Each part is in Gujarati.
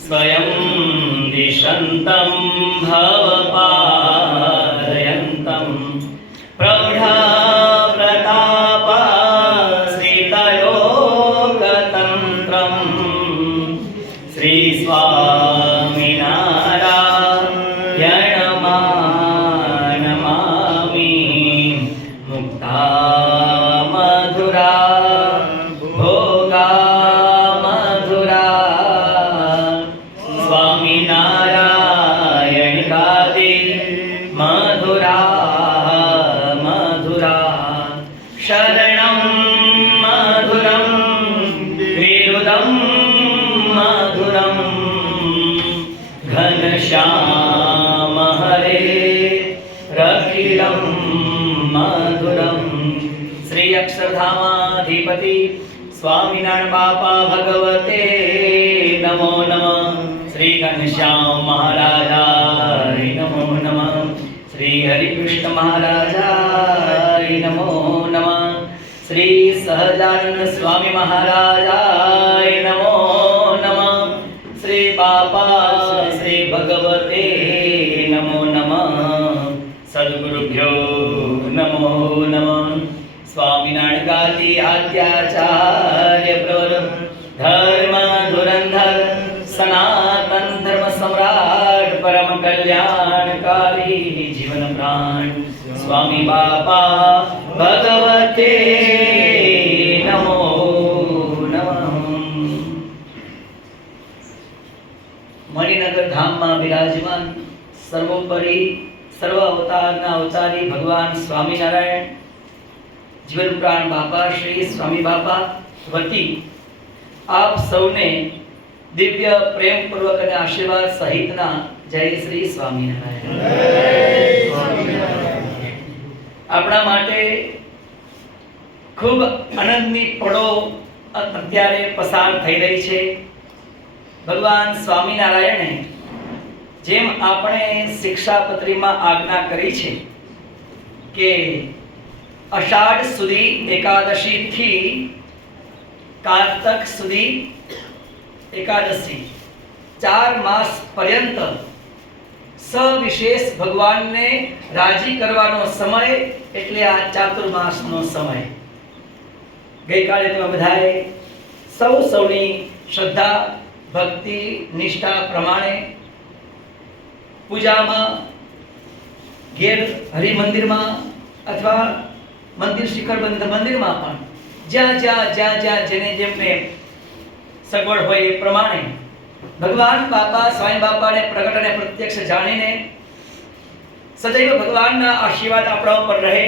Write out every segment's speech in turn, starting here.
स्वयं दिशन्तं भवपारयन्तं प्रौढप्रतापश्रितयोगतन्त्रं श्रीस्वामिनारायणमानमामि मुक्ता मधुरा भोगा मधुरा स्वामिनारायणिकादि मधुरा मधुरा शरणं मधुरं विरुदं मधुरं घनश्याम हरे रखिलं मधुरं श्री अक्षरधामाधिपति स्वामिनारायण बापा भगवते नमो नमः। श्री घनश्याम महाराजाय नमो नमः। श्री हरिकृष्ण महाराजाय नमो नमः। श्री सहजानंद स्वामी महाराजाय नमो नमः। श्री बापा श्री भगवते नमो नमः। सद्गुरुभ्यो नमो नमः। स्वामिनारायण गादी आद्याचार्य प्रवर धर्म धुरंधर सनातन धर्म सम्राट परम कल्याणकारी जीवन प्राण स्वामी बापा भगवते नमो नमः। मणिनगर धाम में विराजमान सर्वोपरि सर्व अवतारना अवतारी भगवान स्वामीनारायण जीवन प्राण बापा श्री स्वामी बापा वती आप सौने दिव्य प्रेम पूर्वक અને આશીર્વાદ સહિતના જય શ્રી સ્વામિનારાયણ। આપણા માટે ખૂબ આનંદની પળો અત્યારે પસાર થઈ રહી છે। ભગવાન સ્વામિનારાયણે જેમ આપણે શિક્ષાપત્રીમાં આજ્ઞા કરી છે કે અષાઢ સુધી એકાદશી થી कार्तक सुधी एकादशी 4 मास पर्यंत सविशेष भगवान ने राजी करवानो समय એટલે આ ચાતુર્માસનો समय। ગઈ કાલે તમે બધાએ સૌની શ્રદ્ધા ભક્તિ નિષ્ઠા પ્રમાણે પૂજામાં ઘેર હરિ મંદિરમાં અથવા મંદિર શિખરબંધ મંદિરમાં પણ જ્યાં જેને જેમને સગવડ હોય એ પ્રમાણે ભગવાન બાપા સ્વામી બાપાને પ્રગટ અને પ્રત્યક્ષ જાણીને સદૈવ ભગવાનના આશીર્વાદ આપણા ઉપર રહે,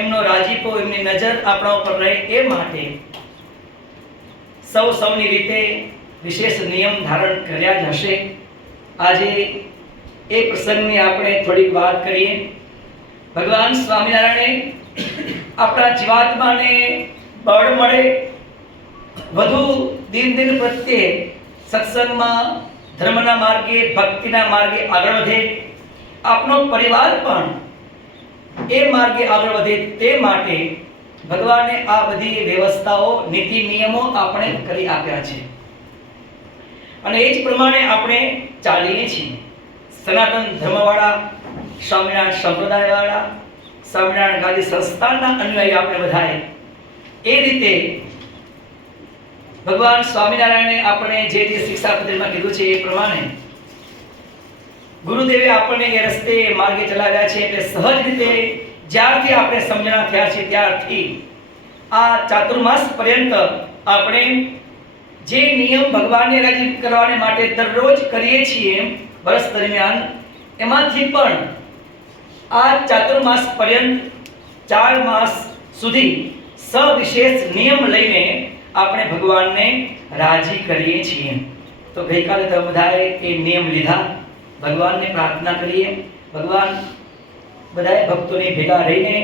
એમનો રાજીપો એમની નજર આપણા ઉપર રહે એ માટે સૌની રીતે વિશેષ નિયમ ધારણ કર્યા જ હશે। આજે એ પ્રસંગની આપણે થોડીક વાત કરીએ। ભગવાન સ્વામિનારાયણે આપણા જીવાત્માને બળ મળે, વધુ દિન પ્રત્યે સત્સંગમાં ધર્મના માર્ગે ભક્તિના માર્ગે આગળ વધે, આપનો પરિવાર પણ એ માર્ગે આગળ વધે તે માટે ભગવાને આ બધી વ્યવસ્થાઓ નીતિ નિયમો આપણે કરી આપ્યા છે અને એ જ પ્રમાણે આપણે ચાલીએ છીએ। સનાતન ધર્મવાળા, સ્વામિનારાયણ સંપ્રદાયવાળા, સ્વામિનારાયણ ગાદી સંસ્થાનના અનુયાયી આપણે બધાએ એ રીતે ભગવાન સ્વામિનારાયણે આપણે જે શિક્ષાપત્રીમાં કીધું છે એ પ્રમાણે ગુરુદેવે આપણને એ રસ્તે માર્ગે ચલાવ્યા છે। એટલે સહજ રીતે જ્યારથી આપણે સમજણા થયા છે ત્યારથી આ ચાતુર્માસ પર્યંત આપણે જે નિયમ ભગવાનને રાજી કરવાને માટે દરરોજ કરીએ છીએ વર્ષ દરમિયાન, એમાંથી પણ આ ચાતુર્માસ પર્યંત 4 માસ સુધી સવિશેષ નિયમ લઈને આપણે ભગવાનને રાજી કરીએ છીએ। તો ગઈકાલે તમે બધાએ એ નિયમ લીધા, ભગવાનને પ્રાર્થના કરીએ, ભગવાન બધાએ ભક્તોને ભેગા રહીને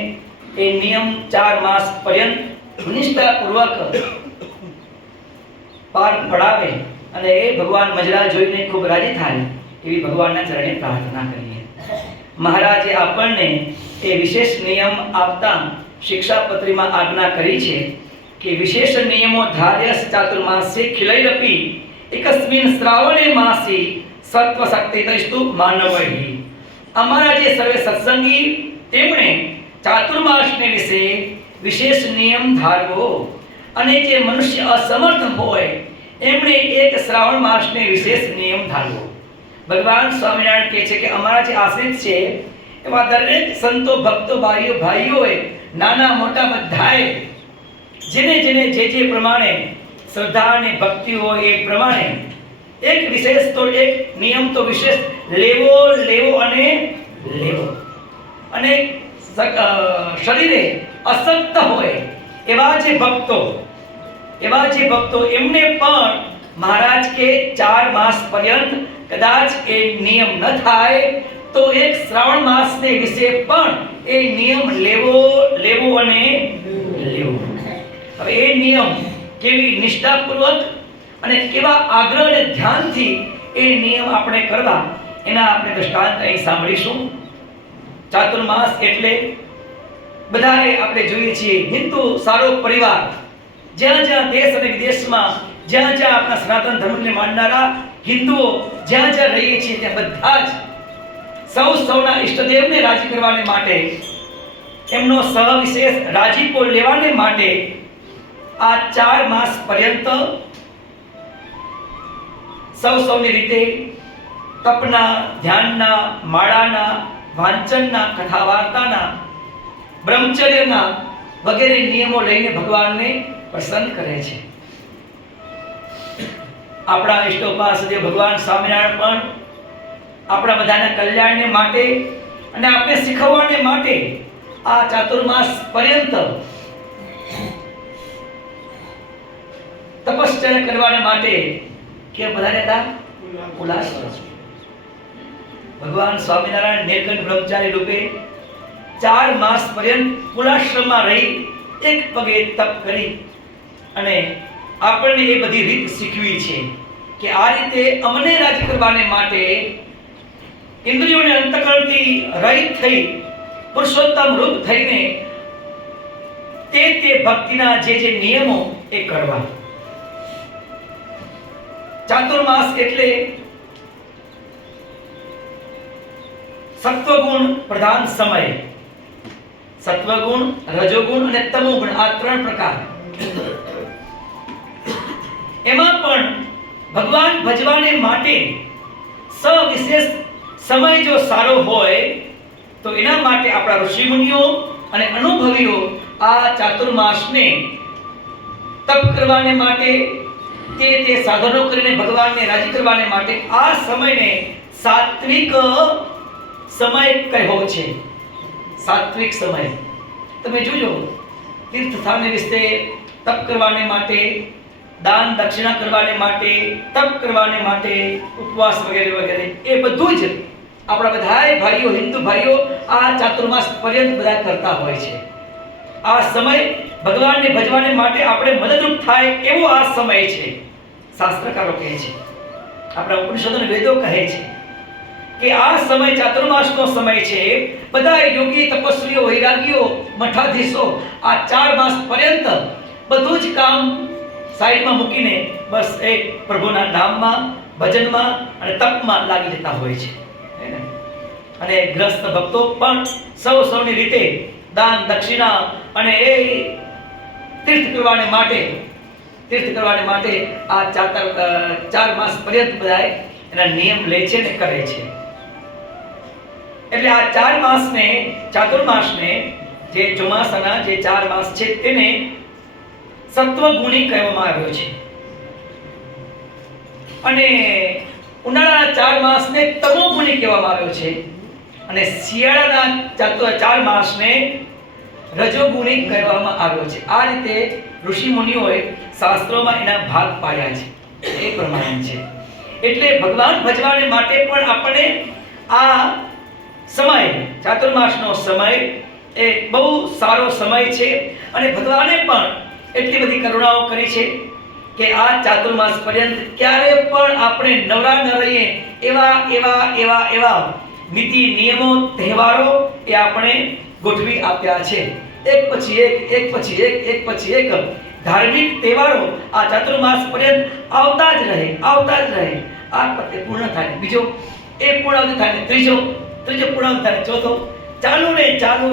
એ નિયમ 4 માસ પર્યંત નિષ્ઠાપૂર્વક પાર પડાવે અને એ ભગવાન મજરા જોઈને ખૂબ રાજી થાય એવી ભગવાનના ચરણે પ્રાર્થના કરીએ। મહારાજે આપણને એ વિશેષ નિયમ આપતા શિક્ષાપત્રીમાં આજ્ઞા કરી છે કે વિશેષ નિયમો ધાર્યસ ચાતુર્માસ્ય ખિલૈરપી એકસ્મિન શ્રાવણે માસી સત્વ શક્તિ તસ્તુ માનવહી. અમારા જે સર્વે સત્સંગી તેમણે ચાતુર્માસને વિશે વિશેષ નિયમ ધારવો, અને જે મનુષ્ય અસમર્થ હોય એમણે એક શ્રાવણ માસને વિશેષ નિયમ ધારવો. ભગવાન સ્વામિનારાયણ કહે છે કે અમારા જે આશ્રિત છે એવા દરેક સંતો ભક્તો ભાઈઓએ નાના મોટા બધાએ જેને જે પ્રમાણે શ્રદ્ધા અને ભક્તિ હોય એ પ્રમાણે એક વિશેષ તો એક નિયમ તો વિશેષ લેવો અને શરીરે અશક્ત હોય એવા જે ભક્તો એમને પણ મહારાજ કે 4 માસ પર્યંત કદાચ એ નિયમ ન થાય તો એક શ્રાવણ માસને વિશે પણ એ નિયમ લેવો અને લેવો. હવે એ નિયમ કેવી નિષ્ઠાપૂર્વક અને કેવા આગ્રહ અને ધ્યાનથી એ નિયમ આપણે કરવા એના આપણે દ્રષ્ટાંત અહીં સાંભળીશું. ચાતુર્માસ એટલે બધાએ આપણે જોઈએ છીએ હિન્દુ સારો પરિવાર, જ્યાં દેશ અને વિદેશમાં જ્યાં આપણા સનાતન ધર્મને માનનારા હિન્દુઓ જ્યાં રહીએ છીએ ત્યાં બધા જ સૌના ઈષ્ટદેવને રાજી કરવાને માટે, એમનો સવિશેષ રાજીપો લેવાને માટે આ 4 માસ પર્યંત સૌની રીતે તપના, ધ્યાનના, માળાના, વાંચનના, કથા વાર્તાના, બ્રહ્મચર્યના વગેરે નિયમો લઈને ભગવાનને પ્રસન્ન કરે છે. આપણા ઇષ્ટોપાસ્ય ભગવાન સ્વામિનારાયણ પણ આપણા બધાના કલ્યાણને માટે અને આપણે શીખવવાને માટે આ ચાતુર્માસ પર્યંત તપશ્ચર્યા કરવાને માટે કે બધાને હતા ઉલ્લાસ. ભગવાન સ્વામિનારાયણ નિર્ગંઠ બ્રહ્મચારી રૂપે 4 માસ પર્યંત કુલાશ્રમમાં રહી એક પગે તપ કરી અને આપણને એ બધી રીત શીખવી છે કે આ રીતે અમને રાજી કરવાને માટે ઇન્દ્રિયોને અંતકરણથી રહિત થઈ પુરુષોત્તમ રૂપ થઈને તે ભક્તિના જે નિયમો એ કરવા. ચાતુર્માસ એટલે સત્વગુણ પ્રધાન સમય. સત્વગુણ, રજોગુણ અને તમોગુણ આ 3 પ્રકાર. એમાં પણ ભગવાન ભજવાને માટે સવિશેષ સમય જો સારો હોય તો એના માટે આપણા ઋષિ મુનિઓ અને અનુભવીઓ આ ચાતુર્માસને તપ કરવાને માટે તે સાધનો કરીને ભગવાનને રાજી કરવાને માટે આ સમયને સાત્વિક સમય કહ્યો છે. સાત્વિક સમય તમે જોજો તીર્થ સ્થાનને વિશે તપ કરવાને માટે, દાન દક્ષિણા કરવાને માટે, તપ કરવાને માટે, ઉપવાસ વગેરે એ બધું જ આપણા બધાય ભાઈઓ, હિન્દુ ભાઈઓ આ ચાતુર્માસ પર્યંત બધા કરતા હોય છે. આ સમય ભગવાનને ભજવાને માટે આપણે મદદરૂપ થાય એવો આ સમય છે. શાસ્ત્રકારો કહે છે, આપણા ઉપનિષદો અને વેદો કહે છે કે આ સમય ચાતુર્માસનો સમય છે. બધા યોગી, તપસ્વીઓ, વૈરાગીઓ, મઠાધીશો આ 4 માસ પર્યંત બધું જ કામ સાઈડમાં મૂકીને બસ એક પ્રભુના નામમાં, ભજનમાં અને તપમાં લાગી જતા હોય છે. અને ગ્રસ્ત ભક્તો પણ સૌની રીતે દાન દક્ષિણા અને એ તીર્થ કરવાને માટે આ 4 માસ પર્યંત બધા એના નિયમ લે છે ને કરે છે. એટલે આ 4 માસને, ચાતુર્માસને, જે ચોમાસાના જે 4 માસ છે તેને સત્વગુણી કહેવામાં આવ્યો છે. અને ઉનાળાના 4 માસને તમોગુણી કહેવામાં આવ્યો છે. અને શિયાળાના 4 માસને રજોગુણી કહેવામાં આવ્યો છે. આ રીતે ઋષિ મુનિઓએ શાસ્ત્રોમાં એના ભાગ પાડ્યા છે. એ પ્રમાણે છે. એટલે ભગવાન ભજવાને માટે પણ આપણે આ સમય, ચાતુર્માસનો સમય એ બહુ સારો સમય છે. અને ભગવાને પણ એટલી બધી કરુણાઓ કરી છે કે આ ચાતુર્માસ પર્યંત ક્યારે પણ આપણે નવરા ન રહીએ એવા નીતિ નિયમો, તહેવારો એ આપણે ગોઠવી આપ્યા છે. એક પછી એક ધાર્મિક તહેવારો આ ચાતુર્માસ પર્યંત આવતા જ રહે. આ પતે પૂર્ણ થાય, બીજો એ પૂર્ણ થાય, ત્રીજો પૂર્ણ થાય, ચોથો ચાલુ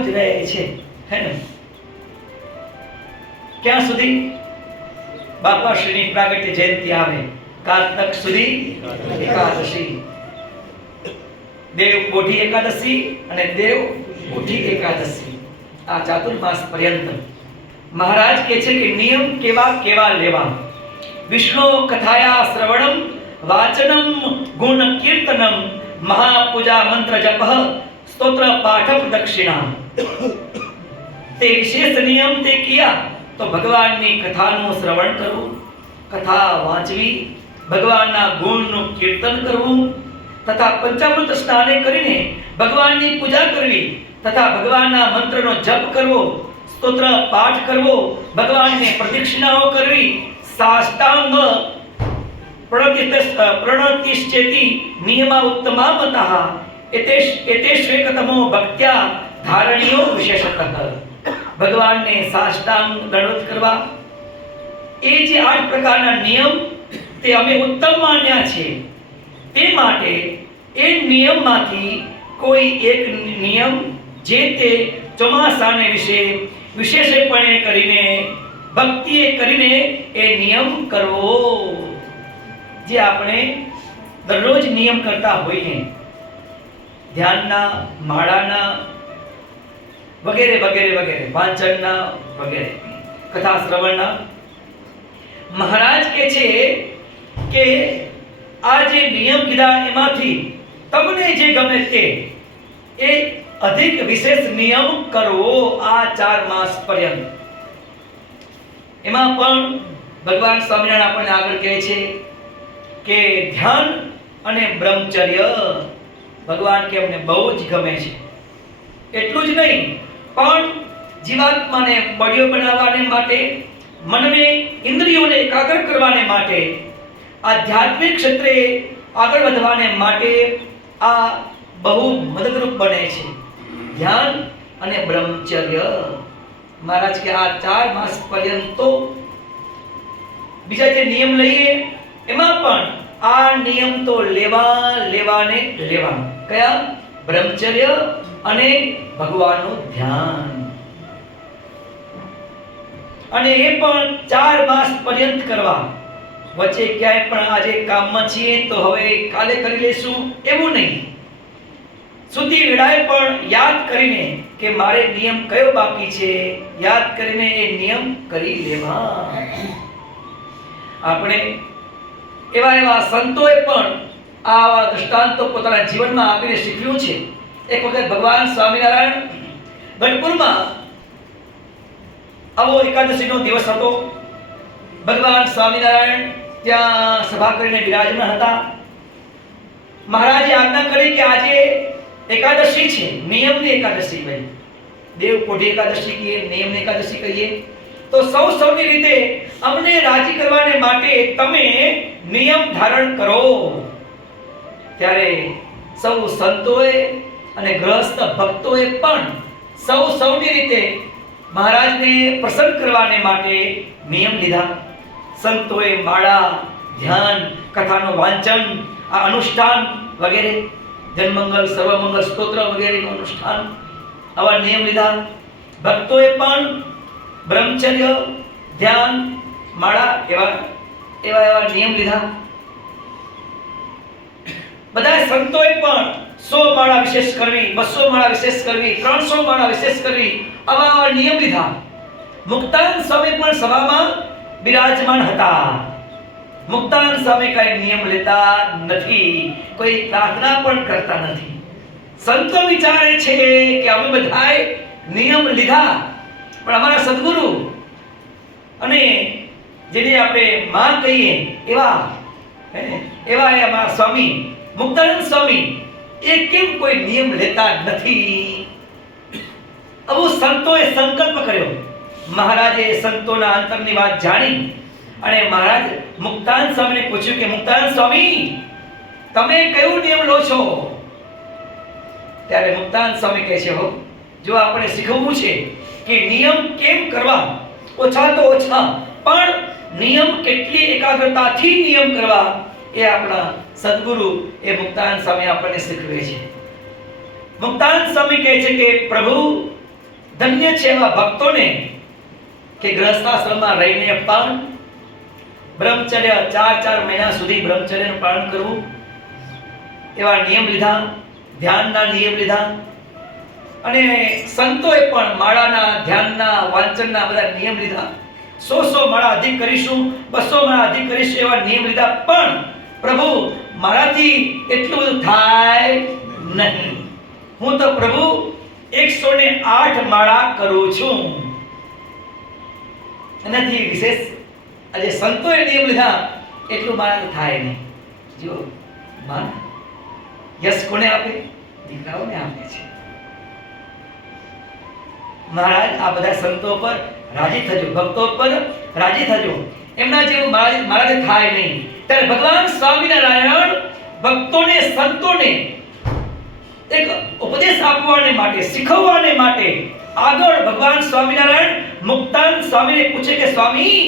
જ રહે છે. હે ને? ક્યાં સુધી? બાપા શ્રીની પ્રાગટ્ય જયંતિ આવે, કારતક સુધી એકાદશી, દેવ કોઠી એકાદશી અને દેવ કોઠી એકાદશી, આ ચાતુર્માસ પર્યંત મહારાજ કહે છે કે નિયમ કેવા લેવા. વિષ્ણુ કથાયા શ્રવણમ વાચનમ ગુણ કીર્તનમ મહાપૂજા મંત્ર જપ સ્તોત્ર પાઠ પ્રદક્ષિણા. તે વિશેષ નિયમ તે કિયા તો ભગવાનની કથાનું શ્રવણ કરવું, કથા વાંચવી, ભગવાનના ગુણનું કીર્તન કરવું તથા પંચામૃત સ્નાને કરીને ભગવાનની પૂજા કરવી તથા ભગવાનના મંત્રનો જપ કરવો, સ્તોત્ર પાઠ કરવો, ભગવાનને પ્રદક્ષિણાઓ કરવી, સાષ્ટાંગ પ્રણતિશ્ચેતિ નિયમા ઉત્તમામતઃ એતેષ્વેકતમો ભક્ત્યા ધારણીયો વિશેષતઃ. ભગવાનને સાષ્ટાંગ દંડવત કરવા, એ જે 8 પ્રકારના નિયમ તે અમે ઉત્તમ માન્યા છે. તે માટે એ નિયમમાંથી કોઈ એક નિયમ જે તે ચોમાસાને વિશે વિશેષપણે કરીને ભક્તિએ કરીને એ નિયમ કરવો, જે આપણે દરરોજ નિયમ કરતા હોઈએ, ધ્યાનના, માળાના વગેરે વગેરે વગેરે, વાંચનના વગેરે, કથા શ્રવણના. મહારાજ કહે છે કે આ જે નિયમ કીધા એમાંથી તમને જે ગમે તે એ અધિક વિશેષ નિયમ કરવો આ 4 માસ પર્યંત. એમાં પણ ભગવાન સ્વામિનારાયણ આપણને આગળ કહે છે કે ધ્યાન અને બ્રહ્મચર્ય ભગવાન કે અમને બહુ જ ગમે છે. એટલું જ નહીં પણ જીવાત્માને બળિયો બનાવવાને માટે, મનને ઇન્દ્રિયોને એકાગ્ર કરવાને માટે, આધ્યાત્મિક ક્ષેત્રે આગળ વધવાને માટે આ બહુ મદદરૂપ બને છે. ધ્યાન અને બ્રહ્મચર્ય. મહારાજ કે આ 4 માસ પર્યંત તો બીજા જે નિયમ લઈએ એમાં પણ આ નિયમ તો લેવા. કયા? બ્રહ્મચર્ય અને ભગવાનનું ધ્યાન. અને એ પણ 4 માસ પર્યંત કરવા. વચ્ચે ક્યાંય પણ આજે કામમાં છીએ તો હવે કાલે કરી લેશું એવું નહીં. સુધી વેળાએ પણ યાદ કરીને કે મારે નિયમ કયો બાકી છે, યાદ કરીને એ નિયમ કરી લેવા. આપણે એવા સંતોએ પણ આવા દૃષ્ટાંતો પોતાના જીવનમાં આપીને શીખ્યું છે. એક વખત ભગવાન સ્વામિનારાયણ ગઢપુરમાં આવો એકાદશીનો દિવસ હતો. ભગવાન સ્વામિનારાયણ ત્યાં સભા કરીને બિરાજમાન હતા. મહારાજે આજ્ઞા કરી કે આજે એકાદશી છે, નિયમની એકાદશી. ભાઈ દેવ કોઠી એકાદશી કહીએ, નિયમની એકાદશી કહીએ. તો સૌની રીતે અમને રાજી કરવાને માટે તમે નિયમ ધારણ કરો. ત્યારે સૌ સંતોએ અને ગ્રહસ્થ ભક્તોએ પણ સૌની રીતે મહારાજને પ્રસન્ન કરવાને માટે નિયમ લીધા. સંતોએ માળા, ધ્યાન, કથાનું વાંચન, આ અનુષ્ઠાન વગેરે, જનમંગલ, સર્વમંગલ સ્તોત્ર વગેરેનું અનુષ્ઠાન, આવા નિયમ લીધા. ભક્તોએ પણ બ્રહ્મચર્ય, ધ્યાન, માળા એવા નિયમ લીધા. બધા સંતોએ પણ 100 માળા વિશેષ કરવી, 200 માળા વિશેષ કરવી, 300 માળા વિશેષ કરવી, આવા નિયમ લીધા. મુક્તાનંદ સ્વામી પણ સભામાં બિરાજમાન હતા. મુક્તાનંદ સ્વામી કઈ નિયમ લેતા નથી, કોઈ પ્રાર્થના પણ કરતા નથી. સંતો વિચારે છે કે અમે બધાએ નિયમ લીધા, પણ અમારા સદગુરુ અને જેને આપણે માં કહીએ એવા અમારા સ્વામી મુક્તાનંદ સ્વામી એ કેમ કોઈ નિયમ લેતા નથી? આવું સંતોએ સંકલ્પ કર્યો. મહારાજે સંતોના અંતરની વાત જાણી અને મહારાજ મુક્તાનંદ સ્વામીને પૂછ્યું કે મુક્તાનંદ સ્વામી તમે કયો નિયમ લો છો? ત્યારે મુક્તાનંદ સ્વામી કહે છે, હો જો આપણે શીખવવું છે કે નિયમ કેમ કરવા, ઓછા તો ઓછા પણ નિયમ કેટલી એકાગ્રતાથી નિયમ કરવા એ આપણા સદગુરુ એ મુક્તાનંદ સ્વામી આપણને શીખવે છે. મુક્તાનંદ સ્વામી કહે છે કે પ્રભુ ધન્ય છે એવા ભક્તોને કે ગ્રહસ્થાશ્રમમાં રહીને પણ બ્રહ્મચર્ય 4 મહિના સુધી બ્રહ્મચર્યનું પાલન કરવું, એવા નિયમ લીધા, ધ્યાનના નિયમ લીધા. અને સંતોએ પણ માળાના, ધ્યાનના, વાંચનના બધા નિયમ લીધા. 100 માળા અધિક કરીશું, 200 માળા અધિક કરીશું એવા નિયમ લીધા. પણ પ્રભુ મારાથી એટલું બધું થાય નહીં. હું તો પ્રભુ 108 માળા કરું છું. એનાથી વિશેષ આજે સંતોએ નિયમ લીધા એટલું મારા થાય નહીં. જો માન યશ કોને આપે? દીકરાઓને આપે છે. મહારાજ આ બધા સંતો પર રાજી થજો, ભક્તો પર રાજી થજો. એમના જેવું મહારાજ થાય નહીં. ત્યારે ભગવાન સ્વામિનારાયણ ભક્તોને, સંતોને એક ઉપદેશ આપવાને માટે, શીખવવાને માટે આગળ ભગવાન સ્વામિનારાયણ મુક્તાનંદ સ્વામીને પૂછે કે સ્વામી,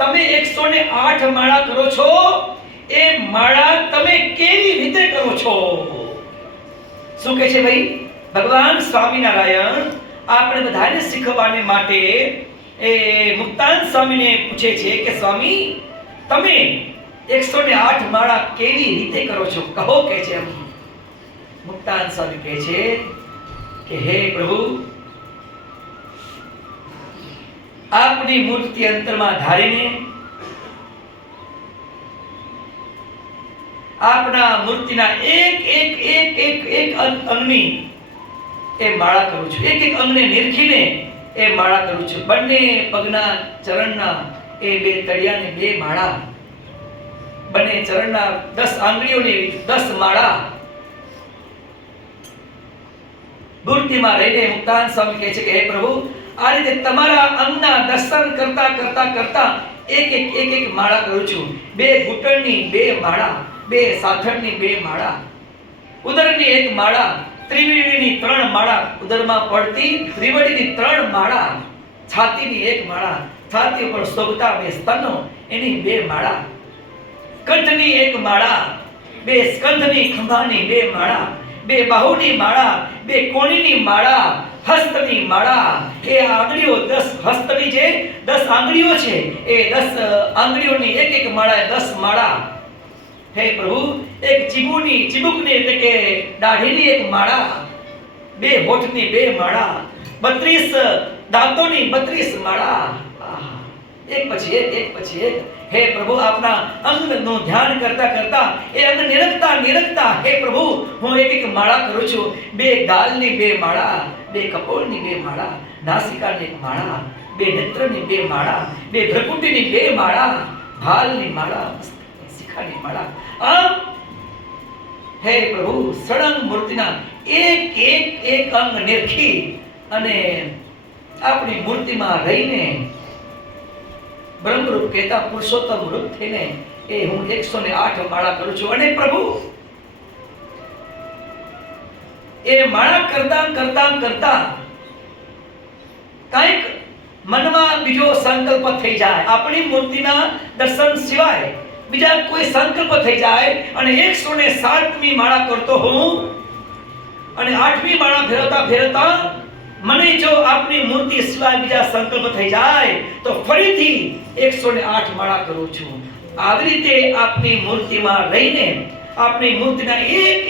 તમે 108 માળા કરો છો, એ માળા તમે કેવી રીતે કરો છો? શું કહે છે ભાઈ? ભગવાન સ્વામિનારાયણ આપણે બધાને શીખવવાને માટે એ મુક્તાનંદ સ્વામીને પૂછે છે કે સ્વામી, તમે 108 માળા કેવી રીતે કરો છો? કહો કે છે. મુક્તાનંદ સ્વામી કહે છે કે હે પ્રભુ, આપની મૂર્તિ અંતરમાં ધારીને આપના મૂર્તિના એક અંગની એ માળા કરું છું. એક અંગને નિરખીને એ માળા કરું છું. બંને પગના, ચરણના એ 2 તળિયાને 2 માળા, બંને ચરણના 10 આંગળીઓની 10 માળા. મૂર્તિમાં રહીને મુક્તાનંદ સ્વામી કહે છે કે હે પ્રભુ, આ રીતે તમારા અંગના દર્શન કરતા એક માળા કરું છું. 2 ઘૂંટણની 2 માળા, 2 સાથળની 2 માળા, ઉદરની 1 માળા, ત્રિવેણીની 3 માળા, ઉદરમાં પડતી ત્રિવેણીની 3 માળા, છાતીની 1 માળા, છાતી ઉપર શોભતા 2 સ્તનો એની 2 માળા, કંઠની 1 માળા, 2 સ્કંધની ખંભાની 2 માળા, 2 બાહુની માળા, 2 કોણીની માળા, હસ્તની માળા. એ આંગળીઓ 10 હસ્તની જે 10 આંગળીઓ છે એ 10 આંગળીઓની એક માળા, 10 માળા. હે પ્રભુ, એક ચીબુકની એટલે કે દાઢીની 1 માળા, 2 હોઠની 2 માળા, 32 દાંતોની 32 માળા. એક પછી એક. હે પ્રભુ, આપના અંગનું ધ્યાન કરતા એ અંગ નિરખતા હે પ્રભુ, હું એક માળા કરું છું. 2 ગાલની 2 માળા, 2 કપોળની 2 માળા, નાસિકાની 1 માળા, 2 નેત્રની 2 માળા, 2 ભ્રુકુટીની 2 માળા, ભાલની માળા, શિખાની માળા. આમ હે પ્રભુ, સળંગ મૂર્તિના એક અંગ નિરખી અને આપણી મૂર્તિમાં રહીને બ્રહ્મરૂપ કહેતા પુરુષોત્તમ રૂપ થઈને એ હું 108 માળા કરું છું. અને પ્રભુ, એ માળા કરતા કંઈક મનમાં બીજો સંકલ્પ થઈ જાય, આપણી મૂર્તિના દર્શન સિવાય બીજા કોઈ સંકલ્પ થઈ જાય અને 107મી માળા કરતો હું અને 8મી માળા ફેરવતા મને જો આપની મૂર્તિ સિવાય બીજા સંકલ્પ થઈ જાય તો ફરીથી 108 માળા કરું છું. આવી રીતે આપની મૂર્તિમાં રહીને આપની મૂર્તિના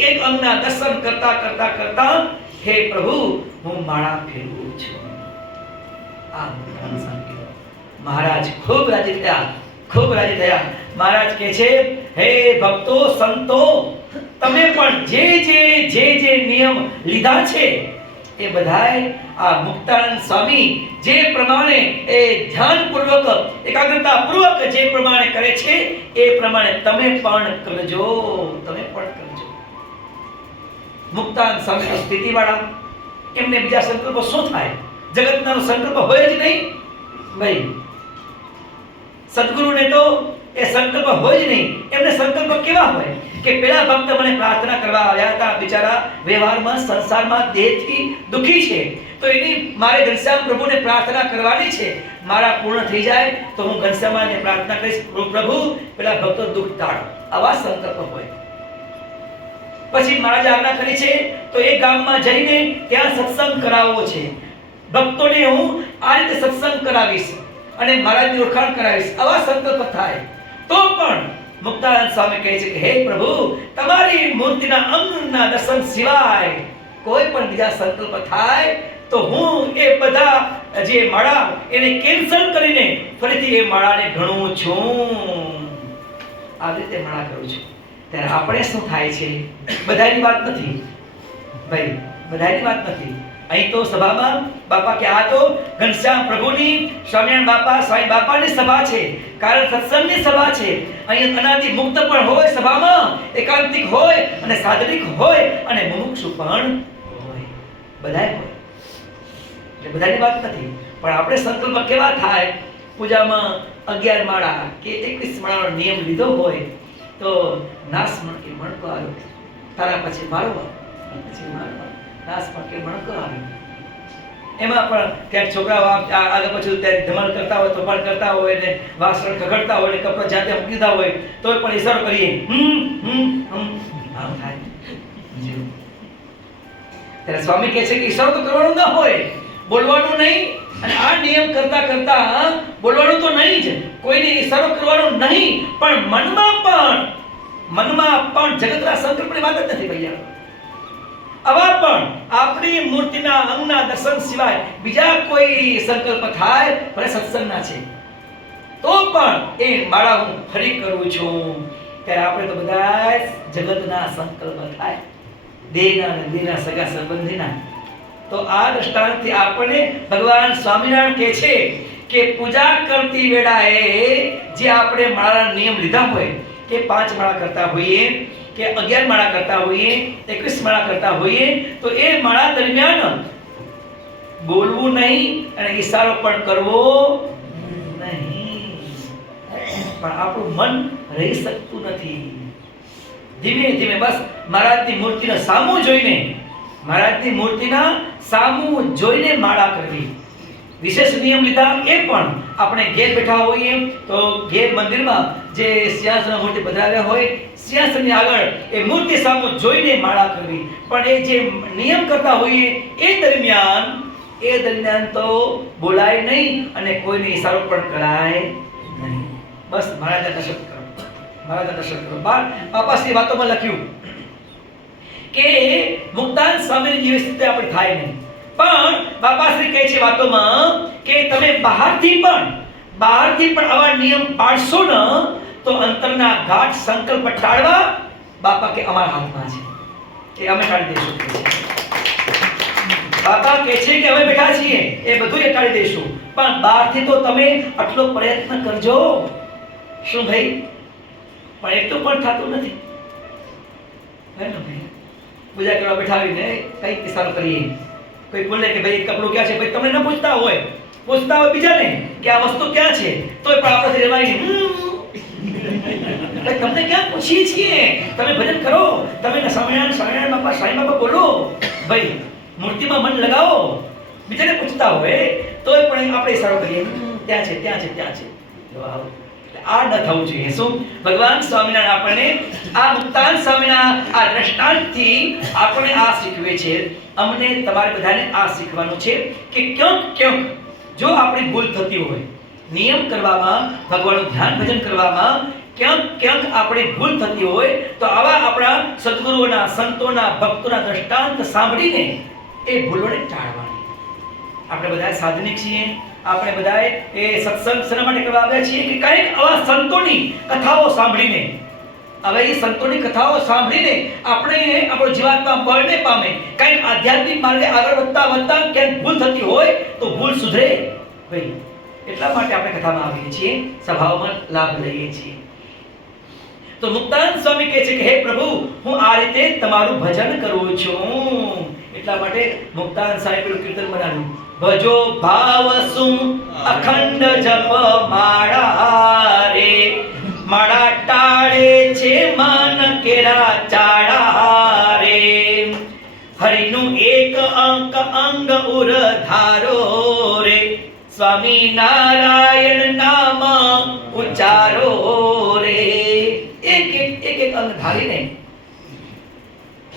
એક અંગના દર્શન કરતા હે પ્રભુ, હું માળા ફેરવું છું. આ મહારાજ ખૂબ રાજી થયા. મહારાજ કહે છે, હે ભક્તો, સંતો, તમે પણ જે નિયમ લીધા છે એ બધાય આ મુક્તાનંદ સ્વામી જે પ્રમાણે એ ધ્યાનપૂર્વક, એકાગ્રતાપૂર્વક જે પ્રમાણે કરે છે એ પ્રમાણે તમે પણ કરજો. મુક્તાનંદ સ્વામી સ્થિતિવાળા, એમને બીજા સંકલ્પો શું થાય? જગતનો સંકલ્પ હોય જ નહીં ભાઈ. સદગુરુને તો એ સંકલ્પ હોય જ નહીં. એમને સંકલ્પ કેવા હોય કે પેલા ભક્ત મને પ્રાર્થના કરવા આવ્યા હતા, બિચારા વ્યવહારમાં, સંસારમાં દેહથી દુખી છે, તો એની મારે ઘનશ્યામ પ્રભુને પ્રાર્થના કરવાની છે. મારા પૂર્ણ થઈ જાય તો હું ઘનશ્યામને પ્રાર્થના કરીશ, પ્રભુ પેલા ભક્તો દુઃખ ટાળો. આવા સંકલ્પ હોય. પછી મહારાજે આજ્ઞા કરી છે તો એ ગામમાં જઈને ત્યાં સત્સંગ કરાવવો છે. ભક્તોને હું આ રીતે સત્સંગ કરાવીશ અને મહારાજની ઓળખાણ કરાવીશ. આવા સંકલ્પ થાય તો પણ મુક્તાનંદ સ્વામી કહે છે કે હે પ્રભુ, તમારી મૂર્તિના અંગના દર્શન સિવાય કોઈ પણ બીજા સંકલ્પ થાય તો હું એ બધા જે માળા એને કેન્સલ કરીને ફરીથી એ માળાને ગણું છું. આ રીતે માળા કરું છું. ત્યારે આપણે શું થાય છે? બધાની વાત નથી ભાઈ, બધાની વાત નથી. અહીં તો સભામાં બાપા કે આ તો ઘનશ્યામ પ્રભુની, સ્વામિનારાયણ બાપા, સ્વામી બાપાની સભા છે, કારણ સત્સંગની સભા છે. અહીં અનાદિ મુક્ત પણ હોય સભામાં, એકાંતિક હોય અને સાધનિક હોય અને મુમુક્ષુ પણ હોય, બધાય હોય. એટલે બધાની વાત નથી. પણ આપણે સંકલ્પ કેવા થાય? પૂજામાં 11 માળા કે 21 માળાનો નિયમ લીધો હોય તો નાસ મણકે મણકો આવ્યો, તારા પછી મારવા, પછી મારવા, નાસ મણકે મણકો આવ્યો. એમાં પણ ક્યાંક છોકરાઓ આગળ પછી ત્યારે ધમાલ કરતા હોય, તોફાન કરતા હોય ને વાસણ ખખડતા હોય ને કપડા જાતે મૂકી દીધા હોય તો પણ ઈશારો કરીએ આમ થાય. ત્યારે સ્વામી કહે છે કે ઈશારો તો કરવાનો ના હોય, બોલવાનું નહીં. અને આ નિયમ કરતા કરતા બોલવાનું તો નહીં જ, કોઈને ઈશારો કરવાનો નહીં, પણ મનમાં પણ જગતના સંકલ્પની વાત જ નથી ભૈયા. આવા પણ આપણી મૂર્તિના અંગના દર્શન સિવાય બીજા કોઈ સંકલ્પ થાય, ભલે સત્સંગના છે, તો પણ એ માળા હું ફરી કરું છું. ત્યારે આપણે તો બધા જગતના સંકલ્પ થાય, દેહના અને દેહના સગા સંબંધીના. તો આ દ્રષ્ટાંતથી આપણને ભગવાન સ્વામિનારાયણ કહે છે કે પૂજા કરતી વેળાએ જે આપણે માળાના નિયમ લીધા હોય કે 5 માળા કરતા હોઈએ કે 11 માળા કરતા હોઈએ, 21 માળા કરતા હોઈએ, તો એ માળા દરમિયાન બોલવું નહીં અને ઈશારો પણ કરવો નહીં. પણ આપણું મન રહી શકતું નથી. ધીમે ધીમે બસ મહારાજની મૂર્તિનો સામું જોઈને, મહારાજની મૂર્તિના સામું જોઈને માળા કરવી. વિશેષ નિયમ લીધા એ પણ આપણે ઘેર બેઠા હોઈએ તો ઘેર મંદિરમાં જે સિંહાસન મૂર્તિ પધરાવ્યા હોય, સિંહાસનની આગળ એ મૂર્તિ સામું જોઈને માળા કરવી. પણ એ જે નિયમ કરતા હોઈએ એ દરમિયાન તો બોલાય નહીં અને કોઈને ઈશારો પણ કરાય નહીં. બસ મહારાજના દર્શન કરો, મહારાજના દર્શન કરો. બાપાશ્રી વાતોમાં લખ્યું કે મુક્તાન સ્વામીની જેવી સ્થિતિ આપણે થાય નહીં. પણ બાપાશ્રી કહે છે વાતોમાં કે તમે બહારથી પણ આવા નિયમ પાડશો ને તો અંતરના ગાઢ સંકલ્પ ટાળવા બાપા કે અમારા હાથમાં છે, કે અમે ટાળી દઈશું. બાપા કહે છે કે અમે બેઠા છીએ, એ બધું ટાળી દઈશું, પણ બહારથી તો તમે આટલો પ્રયત્ન કરજો. શું ભાઈ? પણ એટલું પણ થતું નથી. હે ને ભાઈ? પૂજા કરવા બેઠાવીને કઈ ઈશારો કરીએ, કોઈ બોલે કે ભાઈ કપડું ક્યાં છે, ભાઈ તમને ન પૂછતા હોય બીજાને કે આ વસ્તુ ક્યાં છે, તોય પણ આપણે રેવાય તમને ક્યાં પૂછીએ છીએ? તમે ભજન કરો, તમે સ્વામિનારાયણ બાપા, સાંઈ બાપા બોલો. ભાઈ મૂર્તિમાં મન લગાવો. બીજાને પૂછતા હોય તોય પણ આપણે ઈશારો કરીએ, ત્યાં છે. આ ન થવું જોઈએ. શું ભગવાન સ્વામિનારાયણ આપણને આ મુક્તાન સ્વામીના આ દ્રષ્ટાંતથી આપણે આ શીખવે છે. અમને તમારે બધાને આ શીખવાનું છે કે ક્યાંક જો આપણી ભૂલ થતી હોય, નિયમ કરવામાં, ભગવાનનું ધ્યાન ભજન કરવામાં ક્યાંક આપણી ભૂલ થતી હોય તો આવા આપણા સદ્ગુરુઓના, સંતોના, ભક્તોના દ્રષ્ટાંત સાંભળીને એ ભૂલોને ટાળવાની. આપણે બધા સાધનિક છીએ, આપણે બધાએ એ સત્સંગ શેના માટે કરવા આવ્યા છીએ કે કંઈક આવા સંતોની કથાઓ સાંભળીને, હવે એ સંતોની કથાઓ સાંભળીને આપણે આપણો જીવાત્મા બળને પામે, કંઈક આધ્યાત્મિક માર્ગે આગળ વધતા ક્યાંક ભૂલ થતી હોય તો ભૂલ સુધરે. ભાઈ એટલા માટે આપણે કથામાં આવીએ છીએ, સભાઓમાં લાભ લઈએ છીએ. તો મુક્તાનંદ સ્વામી કહે છે કે હે પ્રભુ, હું આ રીતે તમારું ભજન કરું છું. એટલા માટે મુક્તાનંદ સાહેબ પેલું કીર્તન બનાવ્યું, ભજો ભાવ સું અખંડ જપ માળા રે, માળા ટાળે છે મન કેરા ચાળા રે. હરિનું એક અંક અંગ ઉર ધારો રે, સ્વામી નારાયણ નામ ઉચ્ચારો રે. એક અંગ ધારીને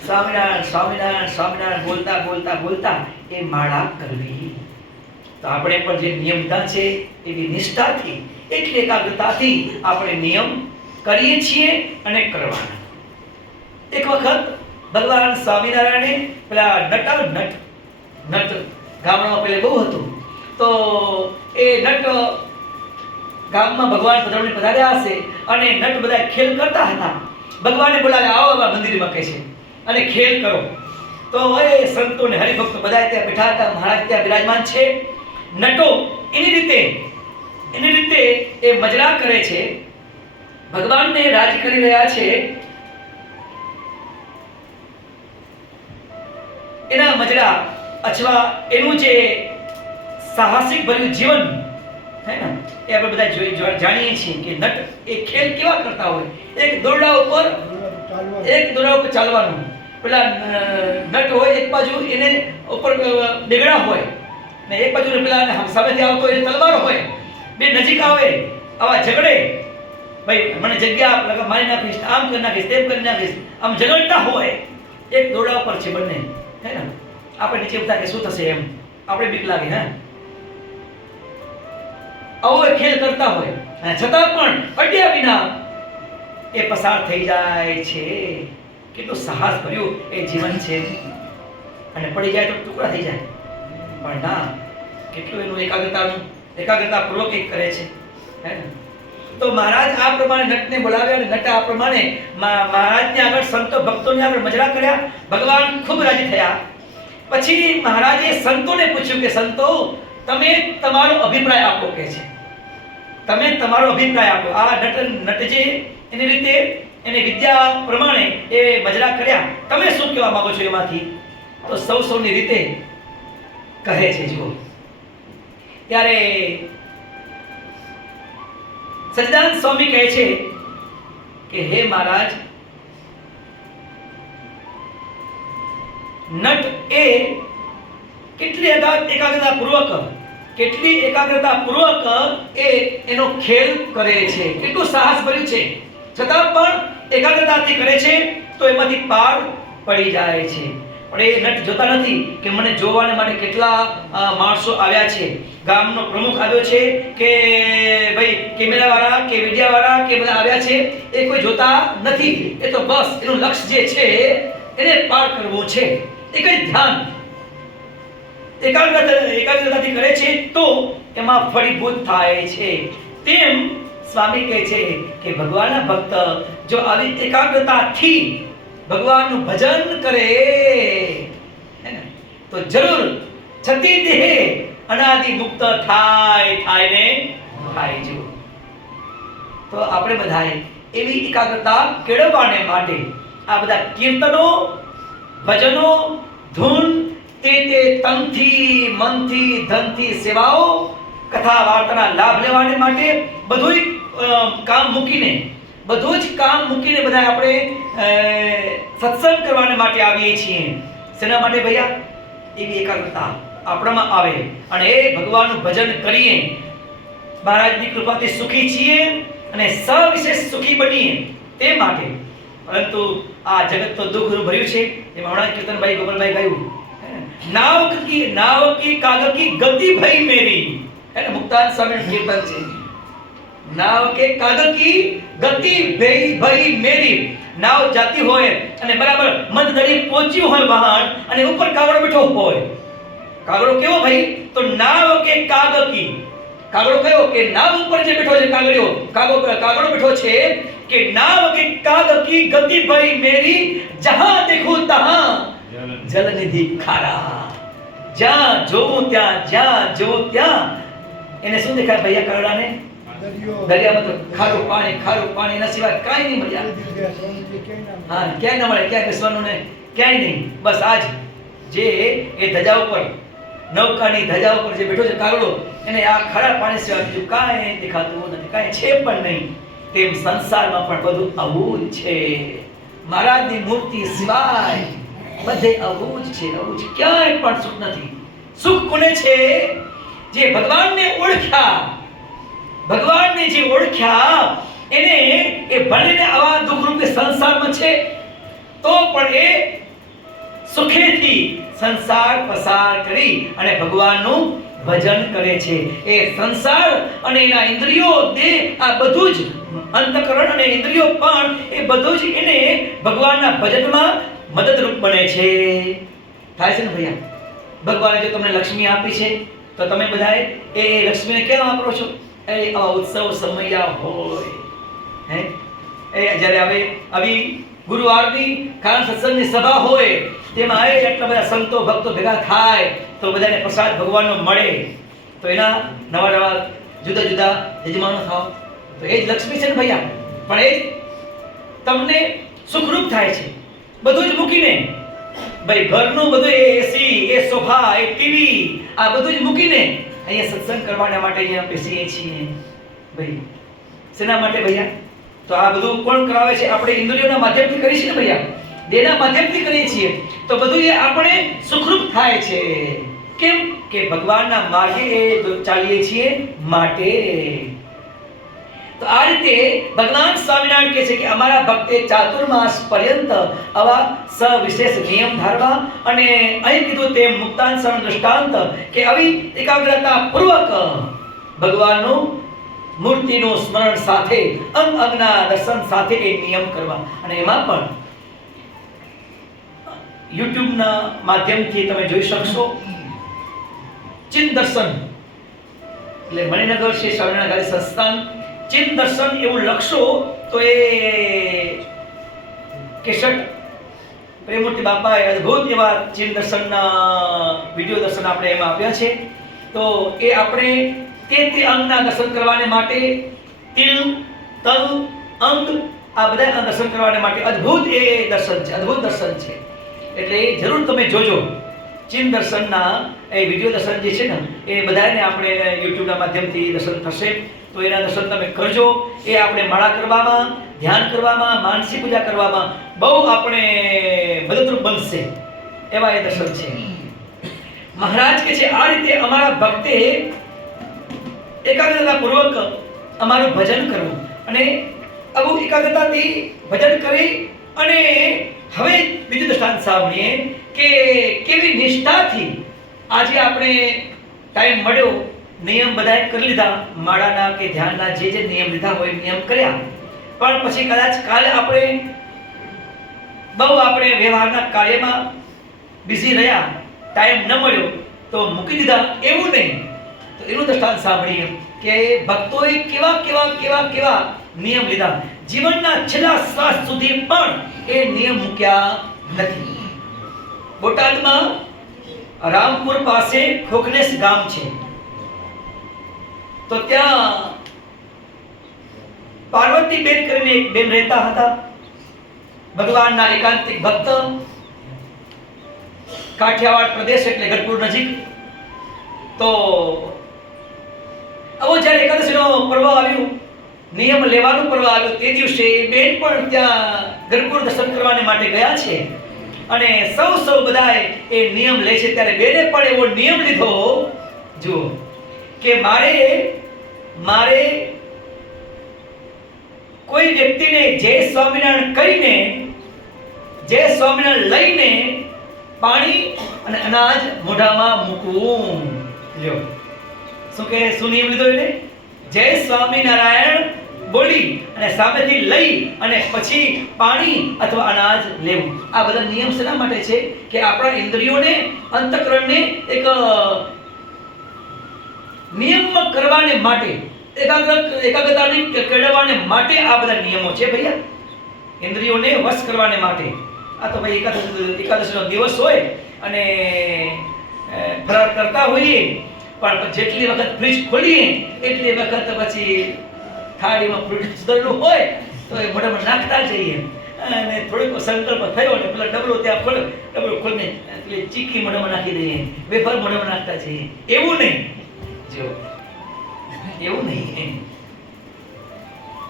સ્વામિનારાયણ સ્વામિનારાયણ સ્વામિનારાયણ બોલતા બોલતા બોલતા એ માળા કરવી. તો આપણે પણ જે નિયમતા છે એવી નિષ્ઠાથી, એટલી એકાગ્રતાથી આપણે નિયમ કરીએ છીએ અને કરવાના. એક વખત ભગવાન સ્વામિનારાયણે પેલા નટ ગામડામાં પેલે બહુ હતું, તો એ નટ ગામમાં ભગવાન પધરામણી પધાર્યા હશે અને નટ બધા ખેલ કરતા હતા. ભગવાને બોલાવ્યા, આવો બાબા મંદિરમાં કહે છે અને ખેલ કરો. તો એ સંતો ને હરિભક્તો બધા ત્યાં બેઠા હતા, મહારાજ ત્યાં બિરાજમાન છે. નટો એની રીતે એ મજરા કરે છે, ભગવાનને રાજી કરી રહ્યા છે. એના મજરા અથવા એનું જે સાહસિક ભર્યું જીવન હે ને, એ આપણે બધા જાણીએ છીએ કે નટ એ ખેલ કેવા કરતા હોય. એક દોરડા ઉપર ચાલવાનું. પેલા નટ હોય એક બાજુ એને ઉપર ડેગડા હોય ને એક બાજુ પેલા સામેથી આવતો એ તલવાર હોય. બે નજીક આવે, આવા ઝઘડે, ભાઈ મને જગ્યા મારી નાખીશ, આમ કરી નાખીશ, તેમ કરી નાખીશ, આમ ઝઘડતા હોય. એક દોરડા ઉપર છે બંને, હે ને. આપણે નીચે ઉતાર કે શું થશે એમ આપણે બીક લાગે. હે, આવો ખેલ કરતા હોય છતાં પણ અડ્યા વિના એ પસાર થઈ જાય છે. કેટલું સાહસ ભર્યું એ જીવન છે. અને પડી જાય તો ટુકડા થઈ જાય, પણ ના, કેટલું એનું એકાગ્રતા પૂર્વક એક કરે છે. હે ને. તો મહારાજ આ પ્રમાણે નટને બોલાવ્યા અને નટ આ પ્રમાણે મહારાજને આગળ સંતો ભક્તોને આગળ મજરા કર્યા. ભગવાન ખૂબ રાજી થયા. પછી મહારાજે સંતોને પૂછ્યું કે સંતો, તમે તમારો અભિપ્રાય આપો. કે છે તમે તમારો અભિપ્રાય આપો. આ નટજી એની રીતે એની વિદ્યા પ્રમાણે એ મજરા કર્યા, તમે શું કહેવા માંગો છો એમાંથી? તો સૌની રીતે કહે છે. જુઓ, ત્યારે સચ્ચિદાનંદ સ્વામી કહે છે કે હે મહારાજ, નટ એ કેટલી એકાગ્રતા પૂર્વક એ એનો ખેલ કરે છે, કેટલું સાહસ ભર્યું છે, છતાં પણ એકાગ્રતાથી કરે છે તો એમાંથી પાર પડી જાય છે. પણ એ નટ જોતા નથી કે મને જોવાને માટે કેટલા માણસો આવ્યા છે, ગામનો પ્રમુખ આવ્યો છે કે ભાઈ કેમેરા વાળા કે મીડિયા વાળા કે બધા આવ્યા છે, એ કોઈ જોતા નથી. એ તો બસ એનું લક્ષ્ય જે છે એને પાર કરવું છે. એક જ ધ્યાન એકાગ્રતાથી કરે છે તો એમાં ફળીભૂત થાય છે. તેમ સ્વામી કહે છે કે ભગવાનના ભક્ત જો આવી એકાગ્રતાથી ભગવાનનું ભજન કરે હે ને, તો જરૂર છતી દેહ અનાદિ મુક્ત થાય ને થાય. જો તો આપણે બધાએ એવી એકાગ્રતા કેળવવાને માટે આ બધા કીર્તનો, ભજનો, ધૂન, તે તનથી, મનથી, ધનથી સેવાઓ, કથા વાર્તાના લાભ લેવાને માટે બધું જ કામ મૂકીને બધા આપણે સત્સંગ કરવાને માટે આવીએ છીએ. શેના માટે ભૈયા? એવી એકાગ્રતા આપણામાં આવે અને એ ભગવાનનું ભજન કરીએ, મહારાજની કૃપાથી સુખી છીએ અને સવિશેષ સુખી બનીએ તે માટે. પરંતુ આ જગત તો દુઃખ ભર્યું છે. એમાં હમણાં કીર્તનભાઈ ગોપાલભાઈ ગાયું, નાવ કી કાગળ કી ગતિ ભઈ મેરી, હે ને. મુક્તાન સ્વામીનું કીર્તન છે. નાવ કે કાગળ કી ગતિ ભઈ મેરી. નાવ જાતી હોય અને બરાબર મધ દરી પહોંચ્યું હોય વાહન અને ઉપર કાગડો બેઠો હોય. કાગડો કેવો ભાઈ? તો નાવ કે કાગળ કી, કાગડો કયો કે નાવ ઉપર જે બેઠો છે કાગડો બેઠો છે કે નાવ કે કાગળ કી ગતિ ભઈ મેરી, જહાં દેખું તહાં જલ નિધિ ખારા. જ્યાં જોઉં ત્યાં એને શું દેખાય ભૈયા કાગડાને? દરિયામાં તો ખારું પાણી એના સિવાય કાંઈ નહીં મજા. હા, ક્યાંય ના મળે, ક્યાંય બેસવાનું ને ક્યાંય નહીં. બસ આજ જે એ ધજા ઉપર, નૌકાની ધજા ઉપર જે બેઠો છે કાગડો, એને આ ખારા પાણી સિવાય બીજું કાંઈ દેખાતું નથી, કાંઈ છે પણ નહીં. તેમ સંસારમાં પણ બધું આવું જ છે. મહારાજની મૂર્તિ સિવાય બધે આવું જ છે, આવું જ, ક્યાંય પણ સુખ નથી. સુખ કોને છે? જે ભગવાનને ઓળખ્યા, ભગવાનને જે ઓળખ્યા એને, એ ભણીને આવા દુઃખરૂપી સંસારમાં છે તો પણ એ સુખેથી સંસાર પસાર કરી અને ભગવાનનું ભજન કરે છે. એ સંસાર અને એના ઇન્દ્રિયો, દેહ, આ બધું જ, અંતઃકરણ અને ઇન્દ્રિયો પણ, એ બધું જ એને ભગવાનના ભજનમાં મદદરૂપ બને છે. થાય છે ને ભૈયા? ભગવાને જો તમને લક્ષ્મી આપી છે તો તમે બધાએ એ લક્ષ્મીને કેમ વાપરો છો? એ આવા ઉત્સવ સમયા હોય, હે, એ જ્યારે હવે આવી ગુરુવારની ખાન સત્સંગની સભા હોય, તેમાં એટલા બધા સંતો ભક્તો ભેગા થાય તો બધાને પ્રસાદ ભગવાનનો મળે, તો એના નવા નવા જુદા જુદા યજમાનો થાવ, તો એ જ લક્ષ્મી છે ને ભૈયા. પણ એ તમને સુખરૂપ થાય છે. બધું જ મૂકીને, ભાઈ ઘરનું બધું, એ એસી, એ સોફા, એ ટીવી, આ બધું જ મૂકીને અહીંયા સત્સંગ કરવાના માટે અહીંયા બેસીએ છીએ. ભાઈ શેના માટે ભૈયા? તો આ બધું કોણ કરાવે છે? આપણે ઇન્દ્રિયોના માધ્યમથી કરીએ છીએ ને ભૈયા, દેહના માધ્યમથી કરીએ છીએ, તો બધું એ આપણે સુખરૂપ થાય છે. કેમ કે ભગવાનના માર્ગે એ ચાલીએ છીએ માટે. તો આ રીતે ભગવાન સ્વામિનારાયણ કહે છે કે અમારા ભક્તે ચાતુર્માસ પર્યંત આવા સવિશેષ નિયમ ધારવા, અને અહીં કીધું તેમ મુક્તાંશન દૃષ્ટાંત કે આવી એકાગ્રતા પૂર્વક ભગવાનનું મૂર્તિનું સ્મરણ સાથે, અંગ અંગના દર્શન સાથે એ નિયમ કરવા. અને એમાં પણ યુટ્યુબના માધ્યમથી તમે જોઈ શકશો, ચિન્ત દર્શન, એટલે મણિનગર શ્રી સ્વામિનારાયણ સંસ્થાન ચિન્ત દર્શન એવું લખશો તો એ કેસટ પ્રેમમૂર્તિ બાપાએ અદ્ભુત એવા ચિન્ત દર્શનના વિડીયો દર્શન આપણે એમાં આપ્યા છે. તો એ આપણે તે અંગના દર્શન કરવાને માટે, તિલ, તલ, અંગ, આ બધા દર્શન કરવાને માટે અદ્ભુત એ દર્શન છે, અદ્ભુત દર્શન છે. એટલે જરૂર તમે જોજો. ચિન્ત દર્શનના એ વિડીયો દર્શન જે છે ને, એ બધાને આપણે યુટ્યુબના માધ્યમથી દર્શન થશે, તો એના દર્શન તમે કરજો. એ આપણે માળા કરવામાં, ધ્યાન કરવામાં, માનસી પૂજા કરવામાં બહુ આપણે મદદરૂપ બનશે એવા એ દર્શન છે. મહારાજ કહે છે આ રીતે અમારા ભક્તે એકાગ્રતા પૂર્વક અમારું ભજન કરવું, અને આવું એકાગ્રતાથી ભજન કરી. અને હવે બીજું દૃષ્ટાંત સાંભળીએ કે કેવી નિષ્ઠાથી આજે આપણે ટાઈમ મળ્યો, નિયમ બધાએ કરી લીધા, માળાના કે ધ્યાનના જે જે નિયમ લીધા હોય નિયમ કર્યા, પણ પછી કદાચ કાલે આપણે બહુ આપણે વ્યવહારના કાર્યમાં બિઝી રહ્યા, ટાઈમ ન મળ્યો તો મૂકી દીધા, એવું નહીં. તો એનું દૃષ્ટાંત સાંભળીએ કે ભક્તોએ કેવા કેવા કેવા કેવા નિયમ લીધા, જીવનના છેલ્લા શ્વાસ સુધી પણ એ નિયમ મૂક્યા નથી. બોટાદમાં રામપુર પાસે ખોખનેસ ગામ છે, તો ત્યાં પાર્વતીબેન કરીને એક બેન રહેતા હતા, ભગવાનના એકાંતિક ભક્ત, કાઠિયાવાડ પ્રદેશ એટલે ગઢપુર નજીક. તો આવો જ્યારે એકાદશીનો પર્વ આવ્યું, નિયમ લેવાનું પર્વ આવ્યું, તે દિવસે બેન પણ ત્યાં ગઢપુર દર્શન કરવાને માટે ગયા છે, અને સૌ બધાએ એ નિયમ લે છે. ત્યારે બેને પણ એવો નિયમ લીધો, જુઓ, કે મારે કોઈ વ્યક્તિને જય સ્વામિનારાયણ કહીને, જય સ્વામિનારાયણ લઈને પાણી અને અનાજ મોઢામાં મૂકવું. લ્યો, શું નિયમ લીધો એને? જય સ્વામિનારાયણ બોલી અને સામેથી લઈ અને પછી પાણી અથવા અનાજ લેવું. આ બધા નિયમ શેના માટે છે? કે આપણા ઇન્દ્રિયોને, અંતઃકરણને એક નિયમમાં કરવાને માટે, એકાગ્રતાની કેળવવાને માટે આ બધા નિયમો છે ભૈયા, ઇન્દ્રિયોને વશ કરવાને માટે. આ તો ભાઈ એકાદશીનો દિવસ હોય અને ફરાર કરતા હોઈએ, પણ જેટલી વખત ફ્રીજ ખોલીએ એટલી વખત પછી થાળીમાં ફ્રૂટ સુધરેલું હોય તો એ મોઢામાં નાખતા જઈએ, અને થોડોક સંકલ્પ થયો ને પેલા ડબલો ત્યાં ખોલ્યો, ડબલો ખોલીને પેલી ચીકી મોઢામાં નાખી દઈએ, વેફર મોઢામાં નાખતા જઈએ. એવું નહીં, જો એવું નહીં.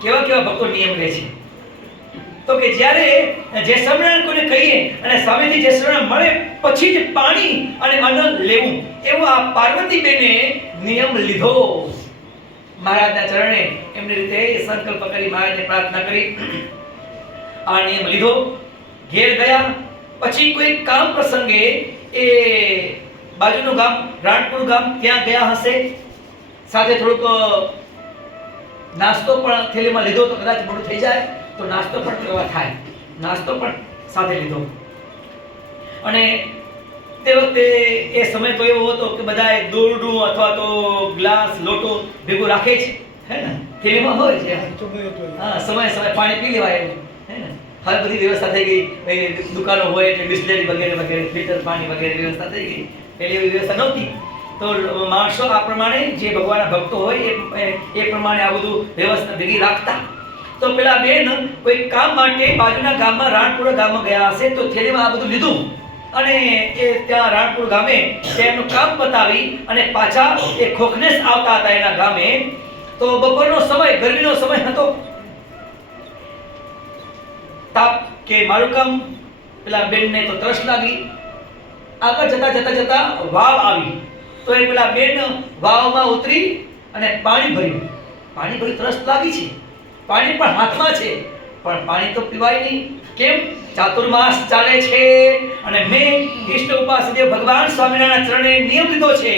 કેવા કેવા ભક્તો નિયમ લે છે. તો કે જ્યારે જે સ્વામિનારાયણ કોઈને કહીએ અને સામેથી જે સ્વામિનારાયણ મળે પછી જ પાણી અને અન્ન લેવું, એવો આ પાર્વતીબેને નિયમ લીધો. મહારાજના ચરણે એમની રીતે સંકલ્પ કરી, મહારાજને પ્રાર્થના કરી, આ નિયમ લીધો. ઘેર ગયા પછી કોઈ કામ પ્રસંગે એ બાજુનું ગામ રાણપુર ગામ ત્યાં ગયા હશે, સાથે થોડુંક નાસ્તો પણ થેલીમાં લીધો તો કદાચ મોડું થઈ જાય તો નાસ્તો પણ કરવા થાય, નાસ્તો પણ સાથે લીધો. અને તે વખતે એ સમય તો એવો હતો કે બધાએ દોરડું અથવા તો ગ્લાસ લોટો ભેગું રાખે છે, હે ને, થેલીમાં હોય છે. હા, સમય પાણી પી લેવાય એવું, હે ને. હવે બધી વ્યવસ્થા થઈ ગઈ, દુકાનો હોય એટલે બિસ્લેરી વગેરે વગેરે, ફિલ્ટર પાણી વગેરે વ્યવસ્થા થઈ ગઈ. એટલે એવી વ્યવસ્થા નહોતી, તો માણસો આ પ્રમાણે જે ભગવાનના ભક્તો હોય એ પ્રમાણે આ બધું વ્યવસ્થા ભેગી રાખતા. તો પેલા બેન કોઈ કામ માટે બાજુના ગામમાં રાણપુર ગામમાં ગયા હશે, તો થેલીમાં આ બધું લીધું અને એ ત્યાં રાણપુર ગામે તેમનું કામ પતાવી અને પાછા એ ખોખનેસ આવતા હતા એના ગામે. તો બપોરનો સમય, ગરમીનો સમય હતો. તાપ કે મારું કામ, પેલા બેનને તો તરસ લાગી. આગળ જતા વાવ આવી, તો એ પેલા બેન વાવમાં ઉતરી અને પાણી ભર્યું. તરસ લાગી છે, પાણી પણ હાથમાં છે, પણ પાણી તો પીવાય નહીં. કેમ? ચાતુર્માસ ચાલે છે અને મેં ઈષ્ટ ઉપાસદેવ ભગવાન સ્વામિનારાયણ ચરણે નિયમ લીધો છે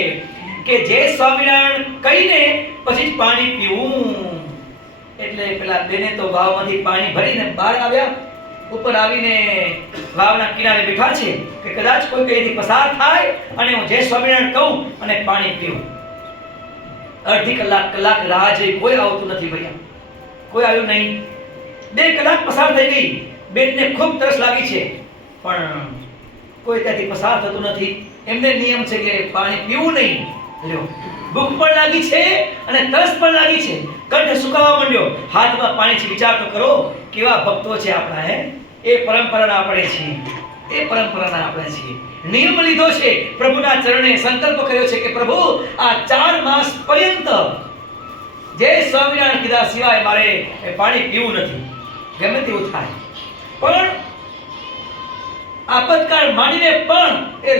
કે જે સ્વામિનારાયણ કહીને પછી જ પાણી પીવું. એટલે પેલા બેને તો વાવમાંથી પાણી ભરીને બહાર આવ્યા. ઉપર આવીને વાવના કિનારે બેઠા છે કે કદાચ કોઈ કઈથી પસાર થાય અને હું જય સ્વામિનારાયણ કહું અને પાણી પીવું. અડધી કલાક રાહ જોઈ, કોઈ આવતું નથી ભૈયા, કોઈ આવ્યું નહીં. 2 કલાક પસાર થઈ ગઈ. બેનને ખૂબ તરસ લાગી છે, પણ કોઈ ત્યાંથી પસાર થતું નથી. એમને નિયમ છે કે પાણી પીવું નહીં. લ્યો, ભૂખ પણ લાગી છે અને તરસ પણ લાગી છે, કંઠ સુકાવા માંડ્યો, હાથમાં પાણી છે. વિચાર તો કરો કેવા ભક્તો છે આપણા, હે? એ પરંપરાના આપણે છીએ. નિયમ લીધો છે, પ્રભુના ચરણે સંકલ્પ કર્યો છે કે પ્રભુ આ 4 માસ પર્યંત જે સ્વામિનારાયણ કીધા સિવાય મારે પાણી પીવું નથી, ગમે તેવું થાય. પણ આપતકાળ માનીને પણ એ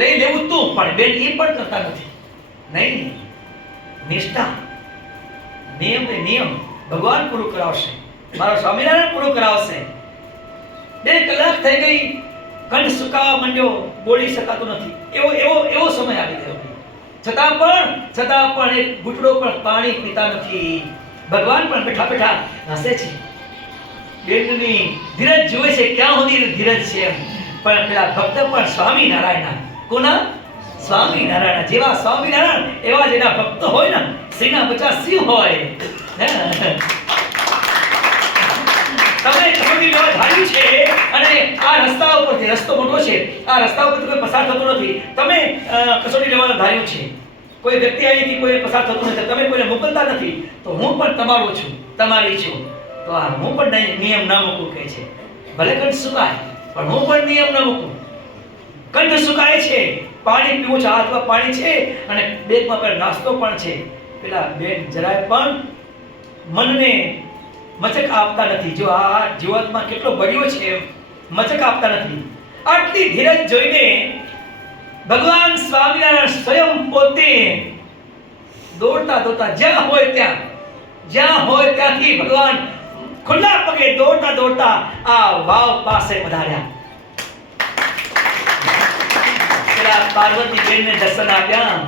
લઈ લેવું તું, પણ બેન એ પણ કરતા નથી. નહીં, નિષ્ઠા, નિયમ ભગવાન પૂરું કરાવશે, મારો સ્વામિનારાયણ પૂરું કરાવશે. 2 કલાક થઈ ગઈ, કંઠ સુકાવા માંડ્યો, બોલી શકાતું નથી. એવો સમય આવી ગયો. છતાં પણ એક ઘૂંટડો પણ પાણી પીતા નથી. ભગવાન પણ બેઠા હસે છે. બેનની ધીરજ જોવે છે, ક્યાં સુધી ધીરજ છે એમ. પણ પેલા ભક્ત પણ સ્વામિનારાયણ, કોના? સ્વામિનારાયણ. જેવા સ્વામિનારાયણ એવા જેના ભક્તો હોય ને, સિંહના બચ્ચા સિંહ હોય. તમે કસોટી લેવા ધાર્યું છે અને આ રસ્તા ઉપરથી, રસ્તો મોટો છે, આ રસ્તા ઉપરથી કોઈ પસાર થતું નથી. તમે કસોટી લેવાનું ધાર્યું છે, કોઈ વ્યક્તિ અહીંથી કોઈ પસાર થતું નથી, તમે કોઈને મોકલતા નથી, તો હું પણ તમારો છું, તમારી છું. તો આ હું પણ નિયમ ના મૂકું કહે છે. ભલે કંઠ સુકાય પણ હું પણ નિયમ ના મૂકું. કંઠ સુકાય છે, પાણી પીવું છે, હાથમાં પાણી છે અને બેગમાં પર નાસ્તો પણ છે. પેલા બેન જરાય પણ મનને મચક આપતા નથી. જો આ જીવનમાં કેટલો બળ્યો છે, મચક આપતા નથી. આટલી ધીરજ જોઈને ભગવાન સ્વામિનારાયણ સ્વયં પોતે દોડતા જ્યાં હોય ત્યાંથી ભગવાન ખુલ્લા પગે દોડતા આ વાવ પાસે પધાર્યા. પેલા પાર્વતી બેનને દર્શન આપ્યા.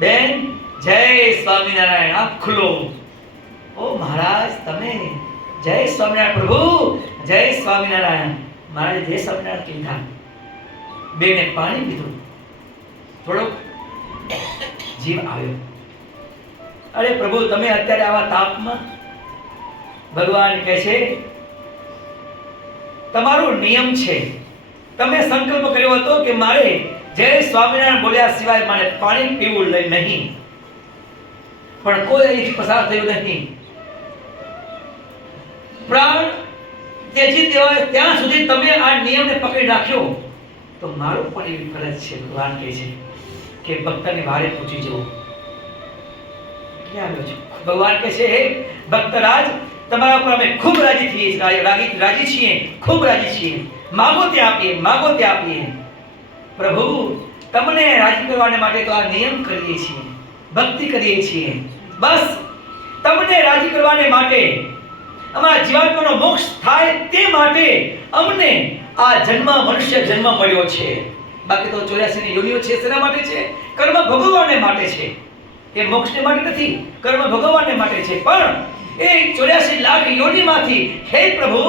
બેન, જય સ્વામિનારાયણ. આપ ખુલો. ઓ મહારાજ, તમે જય સ્વામિનારાયણ. પ્રભુ જય સ્વામિનારાયણ. મહારાજ જય સ્વામિનારાયણ કીધા. બેને પાણી પીધું, થોડોક જીવ આવ્યો. અરે પ્રભુ, તમે અત્યારે આવા તાપમાં? ભગવાન કહે છે તમારો નિયમ છે, તમે સંકલ્પ કર્યો હતો કે મારે જય સ્વામિનારાયણ બોલ્યા સિવાય મારે પાણી પીવું નહીં, પણ કોઈ અહીંથી પસાર થયું નહીં. પ્રાણ ત્યજી દેવાય ત્યાં સુધી તમે આ નિયમને પકડી રાખ્યો, તો મારો પણ એવી ફરજ છે. ભગવાન કહે છે કે ભક્તને વારે પૂછી જવું. ભગવાન કહે છે, હે ભક્તરાજ, તમારા ઉપર અમે ખૂબ રાજી છીએ, ખૂબ રાજી છીએ. માગો તે આપીએ, માગો તે આપીએ. પ્રભુ, તમને રાજી કરવાને માટે તો આ નિયમ કરીએ છીએ, ભક્તિ કરીએ છીએ. બસ તમને રાજી કરવાને માટે, અમારા જીવાત્માનો મોક્ષ થાય તે માટે અમને આ જન્મ, મનુષ્ય જન્મ મળ્યો છે. બાકી તો 84 ની યોનિઓ છે શેના માટે છે? કર્મ ભોગવવાને માટે છે. એ મોક્ષને માટે નથી, કર્મ ભોગવવાને માટે છે. પણ એ 84 લાખ યોનિમાંથી હે પ્રભુ,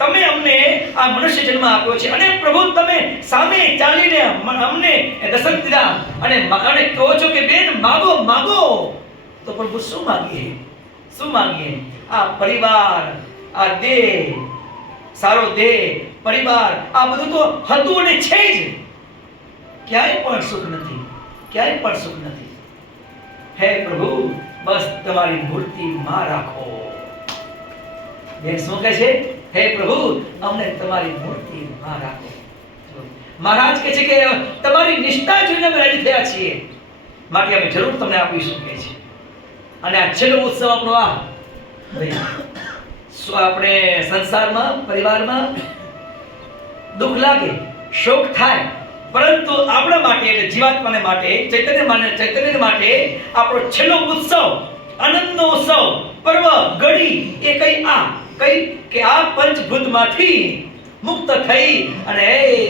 તમે અમને આ મનુષ્ય જન્મ આપ્યો છે અને પ્રભુ તમે સામે ચાલીને અમને દર્શન દીધા અને કહો છો કે બેન માગો, માગો. તો પ્રભુ શું માંગીએ? શું માંગીએ? આ પરિવાર, આ દેહ, સારો દેહ, પરિવાર, આ બધું તો હતું અને છે જ. ક્યાંય પણ સુખ નથી, ક્યાંય પણ સુખ નથી. હે પ્રભુ, બસ તમારી મૂર્તિ માં રાખો. બેન શું કહે છે? હે પ્રભુ, અમને તમારી મૂર્તિ માં રાખો. મહારાજ કહે છે કે તમારી નિષ્ઠા જોઈને અમે રાજી થયા છીએ, માટે અમે જરૂર તમને આપીશું કહે છે. અને આ છેલ્લો ઉત્સવ આપણો આ આપણે સંસારમાં, પરિવારમાં દુઃખ લાગે, શોક થાય, પરંતુ આપણા માટે, એટલે જીવાત્માને માટે, ચૈતન્ય માટે આપણો છેલ્લો ઉત્સવ, આનંદનો ઉત્સવ, પર્વ, ઘડી એ કઈ કે આ પંચભૂતમાંથી મુક્ત થઈ અને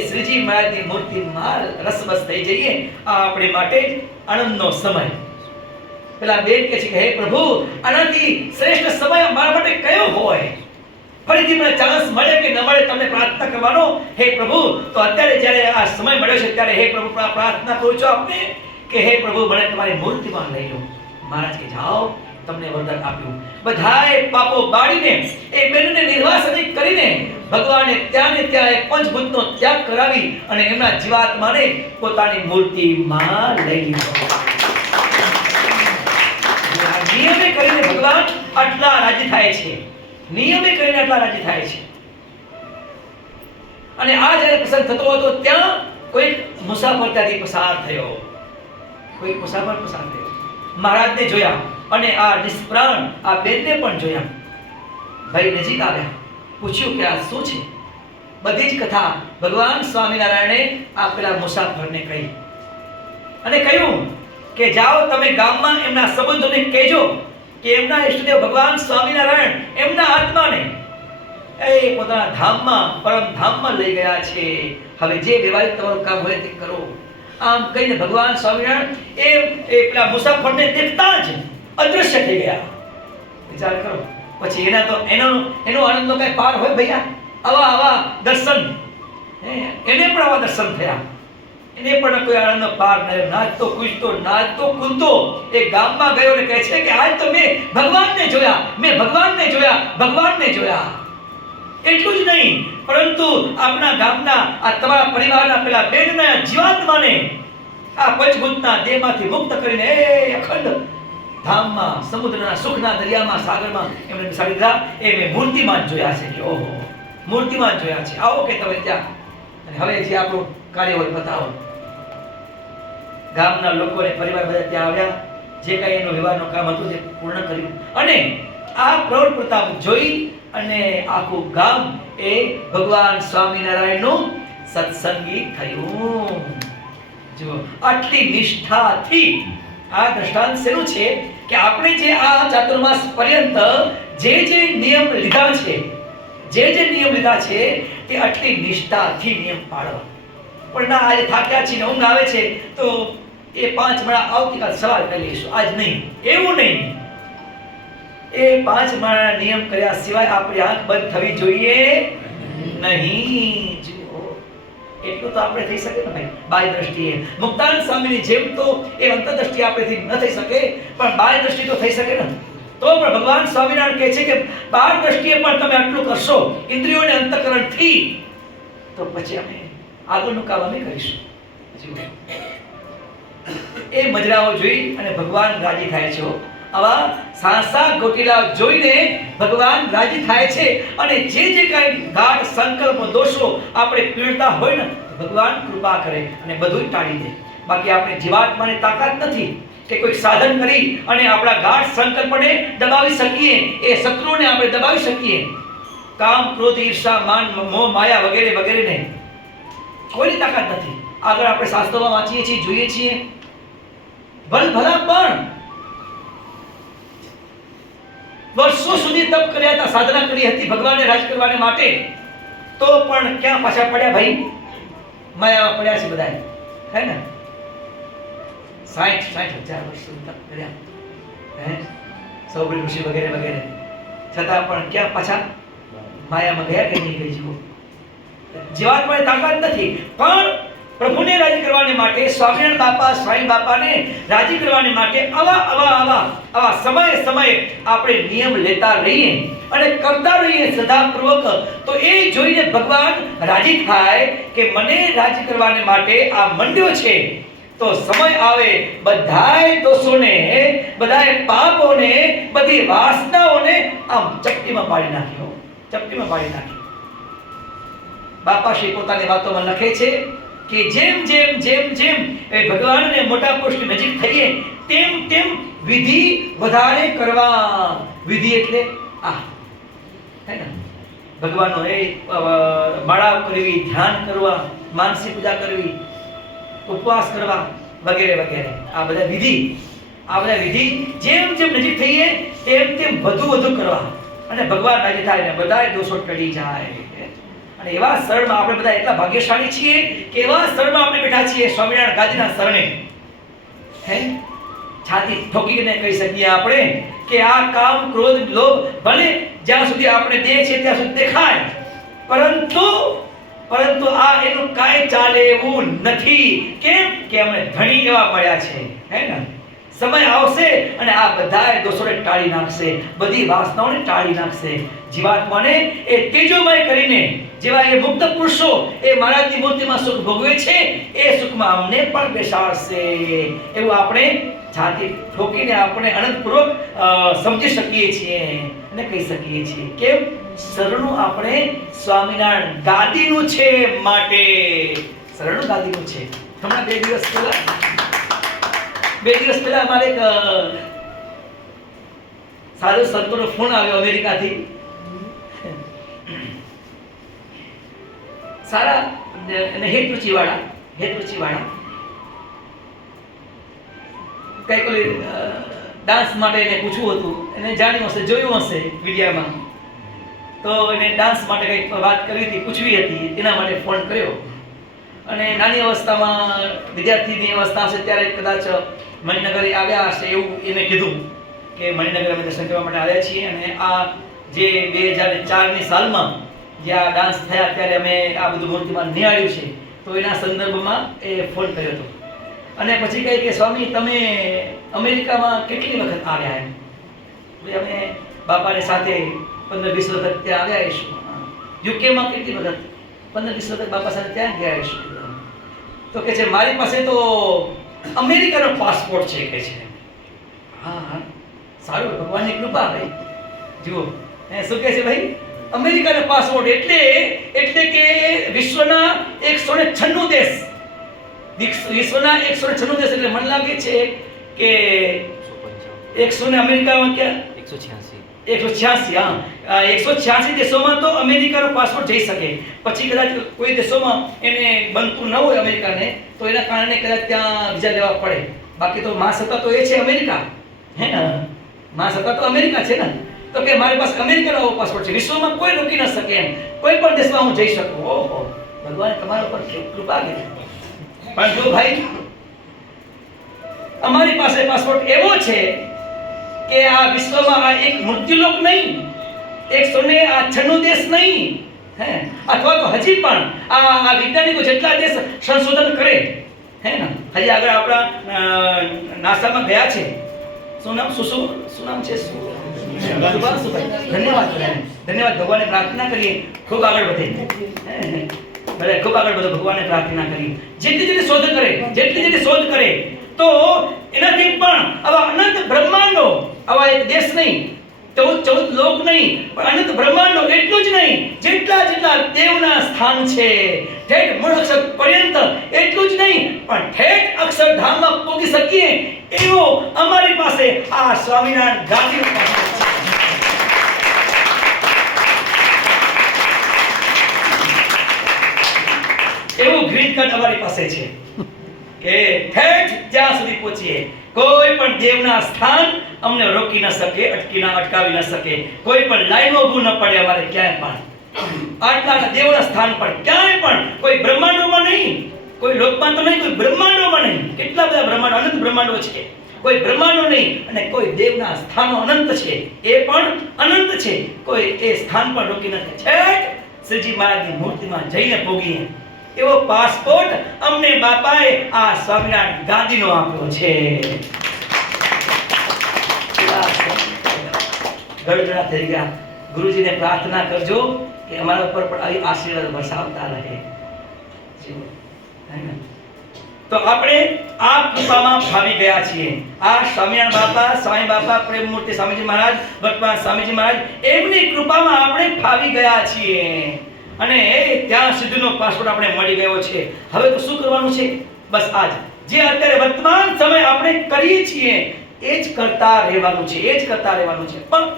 શ્રીજી મહારાજની મૂર્તિમાં રસબસ થઈ જઈએ. આ આપણી માટે આનંદનો સમય. પેલા બેન કહે છે કે હે પ્રભુ, આનાથી શ્રેષ્ઠ સમય અમારા માટે કયો હોય? ફરીથી મને ચાન્સ મળે કે ન મળે તમને પ્રાર્થના કરવાનો, હે પ્રભુ, તો અત્યારે જ્યારે આ સમય મળ્યો છે ત્યારે હે પ્રભુ પ્રાર્થના કરું છું આપને કે હે પ્રભુ મને તમારી મૂર્તિમાં લઈ લો. મહારાજ કે જાઓ, તમને વરદાન આપ્યું. બધાએ પાપો બાળીને એ બેનને નિર્વાસનિક કરીને ભગવાને ત્યાં ને ત્યાં એક પંચભૂતનો ત્યાગ કરાવી અને એમના જીવાત્માને પોતાની મૂર્તિમાં લઈ લીધો. નિયમે કરીને ભગવાન આટલા રાજી થાય છે, નિયમે કરીને આટલા રાજી થાય છે. અને આ જ્યારે પ્રસંગ થતો હતો ત્યાં કોઈ મુસાફર ત્યાંથી પસાર થયો, કોઈ મુસાફર પસાર થયો. મહારાજને જોયા અને આ નિષ્પ્રાણ આ બેનને પણ જોયા. ભાઈ નજીક આવ્યા, પૂછ્યું કે આ શું છે? બધી જ કથા ભગવાન સ્વામિનારાયણે આ પેલા મુસાફરને કહી અને કહ્યું કે જાઓ તમે ગામમાં એમના સંબંધોને કહેજો કે એમના ઈષ્ટદેવ ભગવાન સ્વામિનારાયણ એમના આત્માને એ પોતાના ધામમાં, પરમ ધામમાં લઈ ગયા છે. હવે જે વ્યવહારિક તમારું કામ હોય તે કરો. આમ કહીને ભગવાન સ્વામિનારાયણ એ પેલા મુસાફરને દેખતા જ અદૃશ્ય થઈ ગયા. વિચાર કરો, પછી એનો આનંદનો કઈ પાર હોય ભૈયા? આવા દર્શન, એને પણ આવા દર્શન થયા, એને પણ કોઈ આનંદનો પાર ન. નાચતો કૂદતો એ ગામમાં ગયો અને કહે છે કે આજ તો મેં ભગવાનને જોયા, મેં ભગવાનને જોયા, ભગવાનને જોયા. એટલું જ નહીં, પરંતુ આપણા ગામના આ તમારા પરિવારના પેલા બેનના જીવાત્માને આ પંચભૂતના દેહમાંથી મુક્ત કરીને એ અખંડ ધામમાં, સમુદ્રના સુખના દરિયામાં, સાગરમાં એમને બેસાડી દીધા. એ મેં મૂર્તિમાં જોયા છે. કે ઓહો, મૂર્તિમાં જોયા છે. આવો કે તમે ત્યાં. અને હવે જે આપણું કાર્ય હોય બતાવો. ગામના લોકોને પરિવાર બધા ત્યાં આવ્યા, જે કઈ એનું વ્યવહારનું કામ હતું તે પૂર્ણ કર્યું અને આ પ્રૌઢ પ્રતાપ જોઈ અને આખું ગામ એ ભગવાન સ્વામિનારાયણનું સત્સંગી થયું. જો આટલી નિષ્ઠાથી આ દ્રષ્ટાંત શેનું છે કે આપણે જે આ ચાતુર્માસ પર્યંત જે નિયમ લીધા છે, જે નિયમ લીધા છે તે આટલી નિષ્ઠાથી નિયમ પાળવા. પણ ના, આજે થાક્યા છીએ, ઊંઘ આવે છે તો એ 5 માળા આવતીકાલ સવાલ કરી લઈશું, આજ નહીં. એવું નહીં. એ 5 માળાના નિયમ કર્યા સિવાય આપણી આંખ બંધ થવી જોઈએ નહીં. એટલું તો આપણે થઈ શકે ને ભાઈ, બાહ્ય દ્રષ્ટિએ. મુક્તાનંદ સ્વામીની જેમ તો એ અંતરદ્રષ્ટિ આપણેથી ન થઈ શકે, પણ બાહ્ય દ્રષ્ટિ તો થઈ શકે ને. તો પણ ભગવાન સ્વામિનારાયણ કહે છે કે બાહ્ય દ્રષ્ટિએ પણ તમે આટલું કરશો ઇન્દ્રિયોને અંતઃકરણથી, તો પછી અમે આગળનું કામ અમે કરીશું. એ મજરાઓ જોઈ અને ભગવાન રાજી થાય છે. આવા સાંસા ગોટીલા જોઈને ભગવાન રાજી થાય છે. અને જે કઈ ગાઢ સંકલ્પ દોષો આપણે પીડતા હોય ને, ભગવાન કૃપા કરે અને બધું ટાળી દે. બાકી આપણે જીવાત્માની તાકાત નથી કે કોઈ સાધન કરી અને આપણા ગાઢ સંકલ્પને દબાવી શકીએ, એ શત્રુને આપણે દબાવી શકીએ. કામ, ક્રોધ, ઈર્ષા, માન, મોહ, માયા વગેરે વગેરેને કોઈની તાકાત નથી. આગળ આપણે શાસ્ત્રોમાં વાંચીએ છીએ, જોઈએ છીએ. ભલા પણ વર્ષો સુધી તપ કર્યા હતા, સાધના કરી હતી ભગવાનને રાજ કરવાને માટે, તો પણ ક્યાં પાછા પડ્યા ભાઈ? માયામાં પડ્યા છે બધા, હે ને? 60,000 વર્ષ સુધી તપ કર્યા, હે, સૌભરી ઋષિ વગેરે વગેરે, છતાં પણ ક્યાં પાછા માયામાં ગયા કે નહીં ગઈ? જુઓ, જીવાત્માને તાકાત નથી. પણ પ્રભુને રાજી કરવાને માટે, સ્વામિનારાયણ બાપા, સ્વામી બાપાને રાજી કરવાને માટે આવા સમયે આપણે નિયમ લેતા રહીએ અને કરતા રહીએ શ્રદ્ધાપૂર્વક, તો એ જોઈને ભગવાન રાજી થાય કે મને રાજી કરવાને માટે આ મંડ્યો છે. તો સમય આવે બધાય દોષોને, બધાય પાપોને, બધી વાસનાઓને આમ ચપટીમાં પાડી નાખ્યો, ચપટીમાં પાડી નાખ્યો. બાપા શ્રી પોતાની વાતોમાં લખે છે કે જેમ એ ભગવાનને મોટા પુરુષની નજીક થઈએ તેમ વિધિ વધારે કરવા. વિધિ એટલે આ, હે ને? ભગવાનનો એ માળા કરવી, ધ્યાન કરવા, માનસી પૂજા કરવી, ઉપવાસ કરવા વગેરે વગેરે, આ બધા વિધિ. જેમ નજીક થઈએ તેમ વધુ કરવા, અને ભગવાન રાજી થાય ને બધાય દોષો ટળી જાય. અને એવા શરણમાં આપણે બધા એટલા ભાગ્યશાળી છીએ કે એવા શરણમાં આપણે બેઠા છીએ, સ્વામિનારાયણ ગાદીના શરણે, હે? છાતી ઠોકીને કહી શકીએ આપણે કે આ કામ, ક્રોધ, લોભ ભલે જ્યાં સુધી આપણે દેહ છે ત્યાં સુધી દેખાય, પરંતુ આ એનું કાંઈ ચાલે એવું નથી. કેમ કે અમે ધણી એવા મળ્યા છે, હે ને? સમય આવશે અને આ બધા દોષોને ટાળી નાખશે, બધી વાસનાઓને ટાળી નાખશે. જીવાત્માને એ તેજોમય કરીને, જેવા એ મુક્ત પુરુષો એ મહારાજની મૂર્તિમાં સુખ ભોગવે છે, એ સુખમાં અમને પણ બેસાડશે. એવું આપણે છાતી ઠોકીને આપણે અનંતપૂર્વક સમજી શકીએ છીએ અને કહી શકીએ છીએ. કેમ? શરણું આપણે સ્વામિનારાયણ ગાદીનું છે, માટે શરણું ગાદીનું છે. હમણાં બે દિવસ પહેલા મારે એક સાધુ સંતોનો ફોન આવ્યો અમેરિકાથી. સારા હેતુચી વાળા કઈક ડાન્સ માટે એને પૂછવું હતું. એને જાણ્યું હશે, જોયું હશે વિડીયામાં, તો એને ડાન્સ માટે કંઈક વાત કરવી હતી, પૂછવી હતી, એના માટે ફોન કર્યો. અને નાની અવસ્થામાં, વિદ્યાર્થીની અવસ્થા હશે ત્યારે કદાચ મણિનગર આવ્યા હશે એવું એને કીધું કે મણિનગર અમે દર્શન કરવા માટે આવ્યા છીએ. અને આ જે 2004ની સાલમાં જે આ ડાન્સ થયા ત્યારે અમે આ બધું મૂર્તિમાં નિહાળ્યું છે, તો એના સંદર્ભમાં એ ફોન કર્યો હતો. અને પછી કહે કે સ્વામી તમે અમેરિકામાં કેટલી વખત આવ્યા? એમ અમે બાપાની સાથે 15-20 વખત ત્યાં આવ્યા હશું. યુકેમાં કેટલી વખત? 15-20 વખત બાપા સાથે ત્યાં ગયા હશું. તો કે છે મારી પાસે તો અમેરિકાનો પાસપોર્ટ છે, કે છે. હા, સારું, ભગવાનની કૃપા ભાઈ. જુઓ શું કહે છે ભાઈ? અમેરિકાનો પાસપોર્ટ એટલે કે વિશ્વના 196 દેશ, વિશ્વના 196 દેશ. એટલે મને લાગે છે કે 100 ને અમેરિકામાં ક્યાં 186. હા, 186 દેશોમાં તો અમેરિકાનો પાસપોર્ટ જઈ શકે. પછી કદાચ કોઈ દેશોમાં એને બનતું ન હોય અમેરિકાને, તો એના કારણે કદાચ ત્યાં વિઝા લેવા પડે. બાકી તો મા સત્તા તો એ છે અમેરિકા, હે ને? મા સત્તા તો અમેરિકા છે ને. તો કે મારી પાસે અમેરિકાનો પાસપોર્ટ છે, વિશ્વમાં કોઈ રોકી ન શકે એમ, કોઈ પણ દેશમાં હું જઈ શકું. ઓહો, ભગવાન તમારા પર કૃપા કરી. પણ જો ભાઈ અમારી પાસે પાસપોર્ટ એવો છે કે આ વિશ્વમાં આ એક મૃત્યુલોક નહીં, 196 દેશ નહીં, હે? અથવા તો હજી પણ આ વૈજ્ઞાનિકો જેટલા દેશ સંશોધન કરે, હે ને? હજી આગળ આપણા નાસામાં ગયા છે. શું નામ છે? ધન્યવાદ. ભગવાનને પ્રાર્થના કરીએ ખૂબ આગળ વધે, ખૂબ આગળ વધે. ભગવાનને પ્રાર્થના કરીએ જેટલી શોધ કરે તો એનાથી પણ આવા અનંત બ્રહ્માંડો, આવા એક દેશ નહીં, 14 લોક નહીં, પણ અનંત બ્રહ્માંડો એટલું જ નહીં, જેટલા દેવના સ્થાન છે, ઠેઠ મૂળ અક્ષર પર્યંત એટલું જ નહીં, પણ ઠેઠ અક્ષરધામમાં પહોંચી શકીએ એવો અમારી પાસે આ સ્વામિનારાયણ ગાંધી પાસે એવું ગ્રીન કાર્ડ અમારી પાસે છે કે ઠેઠ જ્યાં સુધી પહોંચીએ કોઈ પણ દેવના સ્થાન અમને રોકી ન શકે, અટકાવી ન શકે, કોઈ પણ લાઈનો ઊભું ન પડે અમારે ક્યાંય પણ. આટલા દેવના સ્થાન પર ક્યાંય પણ કોઈ બ્રહ્માંડોમાં નહીં, કોઈ લોકમાં તો નહીં, કોઈ બ્રહ્માંડોમાં નહીં. કેટલા બધા બ્રહ્માંડો, અનંત બ્રહ્માંડો છે. કોઈ બ્રહ્માંડો નહીં અને કોઈ દેવના સ્થાનો અનંત છે, એ પણ અનંત છે. કોઈ એ સ્થાન પર રોકી નથી. છેક શ્રીજી મહારાજની મૂર્તિમાં જઈને ભોગીએ એવો પાસપોર્ટ અમને બાપાએ આ સ્વામિનારાયણ ગાંધીનો આપ્યો છે. ગળગળા થઈ ગયા. ગુરુજીને પ્રાર્થના કરજો કે અમારા ઉપર પણ આવી આશીર્વાદ વરસાવતા રહે. તો આપણે આ કૃપામાં ફાવી ગયા છીએ. આ સ્વામિનારાયણ બાપા, સ્વામી બાપા, પ્રેમમૂર્તિ સ્વામીજી મહારાજ, વર્તમાન સ્વામીજી મહારાજ, એમની કૃપામાં આપણે ફાવી ગયા છીએ અને ત્યાં સુધીનો પાસપોર્ટ આપણે મળી ગયો છે. હવે તો શું કરવાનું છે? બસ આજ જે અત્યારે વર્તમાન સમય આપણે કરીએ છીએ એ જ કરતા રહેવાનું છે, એ જ કરતા રહેવાનું છે. પણ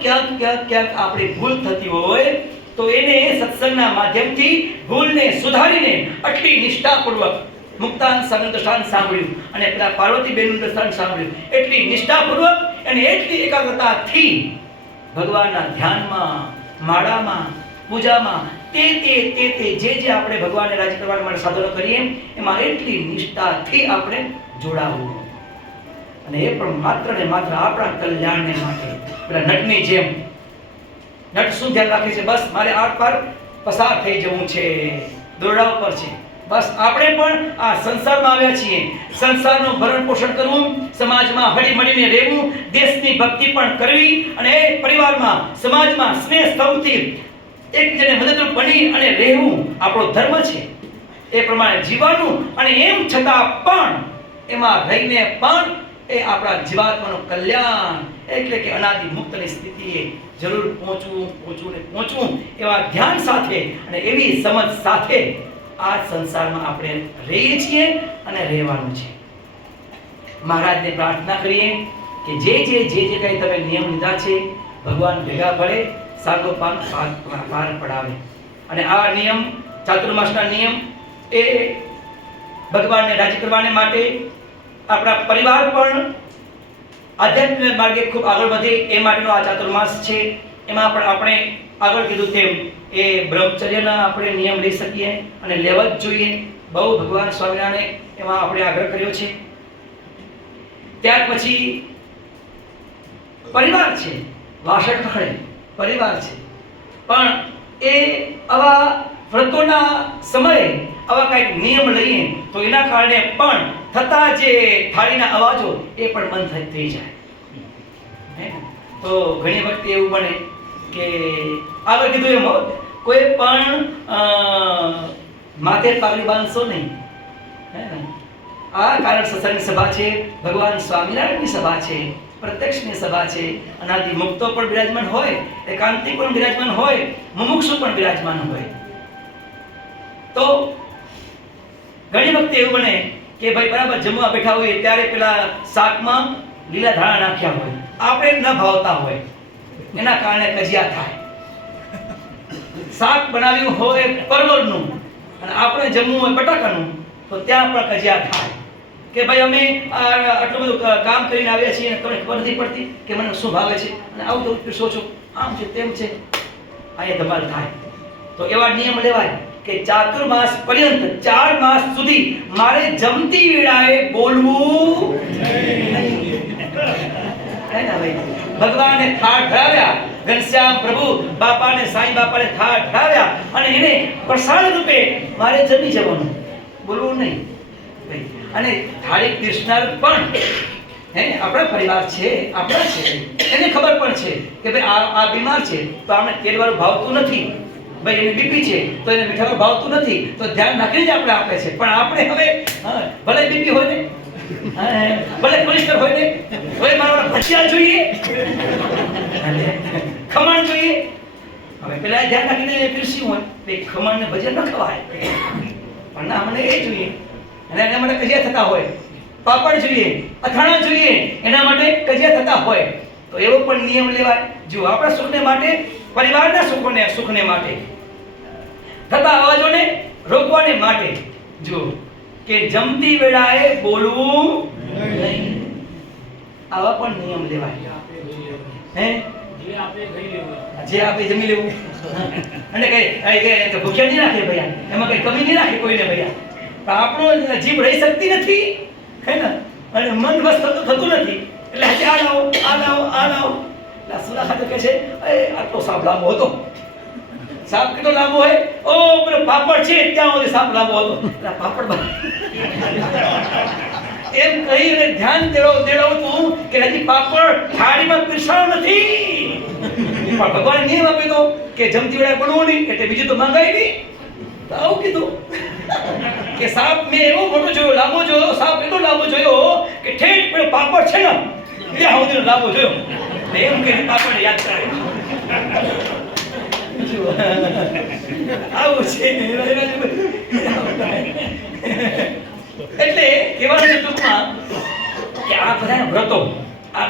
ક્યાંક આપણી ભૂલ થતી હોય તો એને સત્સંગના માધ્યમથી ભૂલને સુધારીને આટલી નિષ્ઠાપૂર્વક મુક્તાન સંગઠન સાંભળ્યું અને પેલા પાર્વતીબેનનું દર્શન સાંભળ્યું, એટલી નિષ્ઠાપૂર્વક અને એટલી એકાગ્રતાથી ભગવાનના ધ્યાનમાં, માળામાં, પૂજામાં તે જે આપણે ભગવાનને રાજી કરવા માટે સાધનો કરીએ એમાં એટલી નિષ્ઠાથી આપણે જોડાવવું અને એ પણ માત્ર ને માત્ર આપણા કલ્યાણને માટે. પેલા નટની જેમ નટ શું ધ્યાન રાખે છે? બસ મારે આર પાર પસાર થઈ જવું છે, દોરડા ઉપર છે. બસ આપણે પણ આ સંસારમાં આવ્યા છીએ, સંસારનું ભરણ પોષણ કરવું, સમાજમાં હળી મળીને રહેવું, દેશની ભક્તિ પણ કરવી અને પરિવારમાં, સમાજમાં સ્નેહ સ્તંભથી એકબીજાને મદદરૂપ બની અને રહેવું આપણો ધર્મ છે. એ પ્રમાણે જીવવાનું અને એમ છતાં પણ એમાં રહીને પણ એ આપણા જીવાત્માનું કલ્યાણ એટલે કે અનાદિ મુક્તની સ્થિતિએ જરૂર પહોંચવું એવા ધ્યાન સાથે અને એવી સમજ સાથે આ સંસારમાં આપણે રહીએ છીએ અને રહેવાનું છે. મહારાજને પ્રાર્થના કરીએ કે જે કંઈ તમે નિયમ લીધા છે ભગવાન ભેગા પડે, સાગોપાન પાર પડાવે. અને આ નિયમ, ચાતુર્માસના નિયમ, એ ભગવાનને રાજી કરવાને માટે આપણા પરિવાર પણ આધ્યાત્મિક માર્ગે ખૂબ આગળ વધે એ માટેનો આ ચાતુર્માસ છે. એમાં પણ આપણે આગળ કીધું તેમ એ બ્રહ્મચર્યના આપણે નિયમ લઈ શકીએ અને લેવા જ જોઈએ. બહુ ભગવાન સ્વામિનારાયણે એમાં આપણે આગ્રહ કર્યો છે. ત્યાર પછી પરિવાર છે, વાસણ ખખડે પરિવાર છે, પણ એ આવા વ્રતોના સમયે આવા કંઈક નિયમ લઈએ તો એના કારણે પણ થતા જે થાળીના અવાજો એ પણ બંધ થઈ જાય. તો ઘણી વખત એવું બને કે આગળ કીધું એમ કોઈ પણ માથે પાઘડી બાંધશો નહીં. આ કારણ સત્સંગની સભા છે, ભગવાન સ્વામિનારાયણની સભા છે, પ્રત્યક્ષની સભા છે. અનાદિ મુક્તો પણ બિરાજમાન હોય, એકાંતિક પણ બિરાજમાન હોય, મુમુક્ષુ પણ બિરાજમાન હોય. તો ઘણી વખતે એવું બને કે ભાઈ બરાબર જમવા બેઠા હોઈએ ત્યારે પેલા શાકમાં લીલા ધાણા નાખ્યા હોય, આપણે ન ભાવતા હોય, એના કારણે કજિયા થાય. શાક બનાવ્યું હોય પરવળનું અને આપણે જમવું હોય બટાકાનું તો ત્યાં પણ કજિયા થાય કે ભાઈ અમે આટલું બધું કામ કરીને આવ્યા છીએ અને તમને ખબર નથી પડતી કે મને શું ભાવે છે અને આવું તો પીરસો છો, આમ છે તેમ છે, અહીંયા ધમાલ થાય. તો એવા નિયમ લેવાય કે ચાતુર્માસ પર્યંત 4 માસ સુધી મારે જમતી વેળાએ બોલવું ભગવાને થાળ ધરાવ્યા, ઘનશ્યામ પ્રભુ બાપાને, સાંઈ બાપાને થાળ ધરાવ્યા અને એને પ્રસાદ રૂપે મારે જમી જવાનું, બોલવું નહીં. અને થાળી પીરસનાર પણ આપણા પરિવાર છે, આપણા છે, એને ખબર પણ છે કે ભાઈ આ બીમાર છે તો આમને તેલવાળું ભાવતું નથી, ભાઈ એને બીપી છે તો એને મીઠાવાળું ભાવતું નથી, તો ધ્યાન રાખીને જ આપણે આપે છે. પણ આપણે હવે ભલે બીપી હોય ને, ભલે કોલેસ્ટ્રોલ હોય ને, હવે મારા ભજીયા જોઈએ, ખમણ જોઈએ, હવે પેલા ધ્યાન રાખીને પીરસ્યું હોય ભાઈ ખમણ ને ભજીયા ન ખવાય, પણ ના મને એ જોઈએ અને એના માટે કજિયા થતા હોય પાપડ જોઈએ, અથાણા જોઈએ, એના માટે કજિયા થતા હોય તો એવો પણ નિયમ લેવાય. જો આપણા સુખને માટે, પરિવારના સુખને માટે થતા અવાજોને રોકવાને માટે જો કે જમતી વેળાએ બોલવું નહીં, આવા પણ નિયમ લેવાય. હે જે આપે જમી લેવું અને કઈ ભૂખ્યા નહીં રાખે ભૈયા, એમાં કઈ કમી નહીં રાખે કોઈને ભૈયા. પણ આપણો જીભ રહી શકતી નથી, હે ને, અને મન વસ્ત થતું નથી, એટલે હજી આ લાવો, આ લાવો, આ લાવો. એટલે સુરા ખાતે કહે છે આટલો સાપ લાંબો હતો. સાપ કેટલો લાંબો હોય? ઓ પેલો પાપડ છે ત્યાં સુધી સાપ લાંબો હતો. એટલે પાપડ એમ કહીને ધ્યાન દેવડાવતું કે હજી પાપડ થાળીમાં પીરસાયો નથી. પણ ભગવાને નિયમ આપ્યો તો કે જમતી વેળાએ બોલવું નહીં, એટલે બીજું તો માંગાય નહીં. તો આવું કીધું કે સાપ મેં એવો મોટો જોયો, લાંબો જોયો, સાપ એટલો લાંબો જોયો કે ઠેઠ પેલો પાપડ છે ને ત્યાં સુધીનો લાંબો જોયો. એમ કે પાપડ યાદ કરાય. આવું છે. એટલે કહેવાનું છે ટૂંકમાં કે આ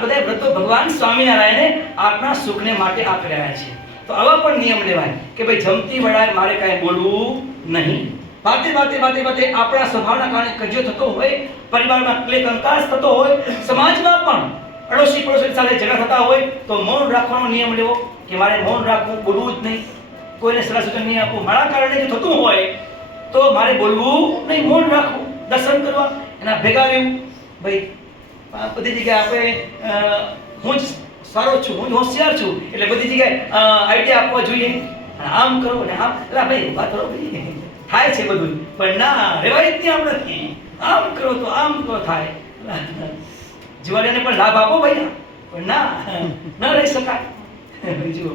બધા વ્રતો ભગવાન સ્વામિનારાયણે આપણા સુખને માટે આપી રહ્યા છે. તો આવા પણ નિયમ લેવાય કે ભાઈ જમતી વેળાએ મારે કાંઈ બોલવું નહીં. વાતે આપણા સ્વભાવના કારણે કજિયો થતો હોય, પરિવારમાં કંકાસ થતો હોય, સમાજમાં પણ અડોશી પડોશી સાથે ઝઘડા થતા હોય તો મૌન રાખવાનો નિયમ લેવો કે મારે મૌન રાખવું, બોલવું જ નહીં, કોઈને સલાહ સૂચન નહીં આપવું. મારા કારણે જો થતું હોય તો મારે બોલવું નહીં, મૌન રાખવું, દર્શન કરવા, એના ભેગા રહેવું. ભાઈ બધી જગ્યાએ આપણે હું જ સારો છું, હું જ હોશિયાર છું, એટલે બધી જગ્યાએ આઈડિયા આપવા જોઈએ. આમ કરો ને આમ, એટલે ભાઈ વાત કરો, થાય છે બધું, પણ ના રેવાય જ નહીં આમ નથી. આમ કરો તો આમ તો થાય. જીવાને પણ લાભ આપો ભાઈ, પણ ન રહી શકાય. જુઓ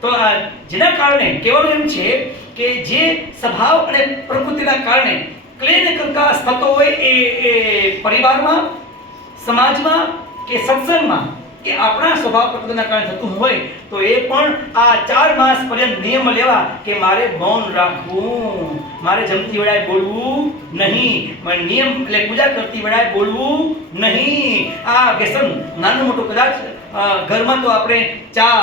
તો આ જેના કારણે કહેવાનું એમ છે કે જે સ્વભાવ અને પ્રકૃતિના કારણે ક્લેશ કંકાસ થતો હોય એ પરિવારમાં, સમાજમાં કે સત્સંગમાં કે આપણા સ્વભાવ પ્રકૃતિના કારણે થતું હોય તો એ પણ આ 4 માસ પર્યંત નિયમ લેવા કે મારે મૌન રાખવું, મારે જમતી વેળાએ બોલવું નહીં, મારે નિયમ એટલે પૂજા કરતી વેળાએ બોલવું નહીં. આ વ્યસન નાનું મોટું કદાચ ઘરમાં તો આપણે ચા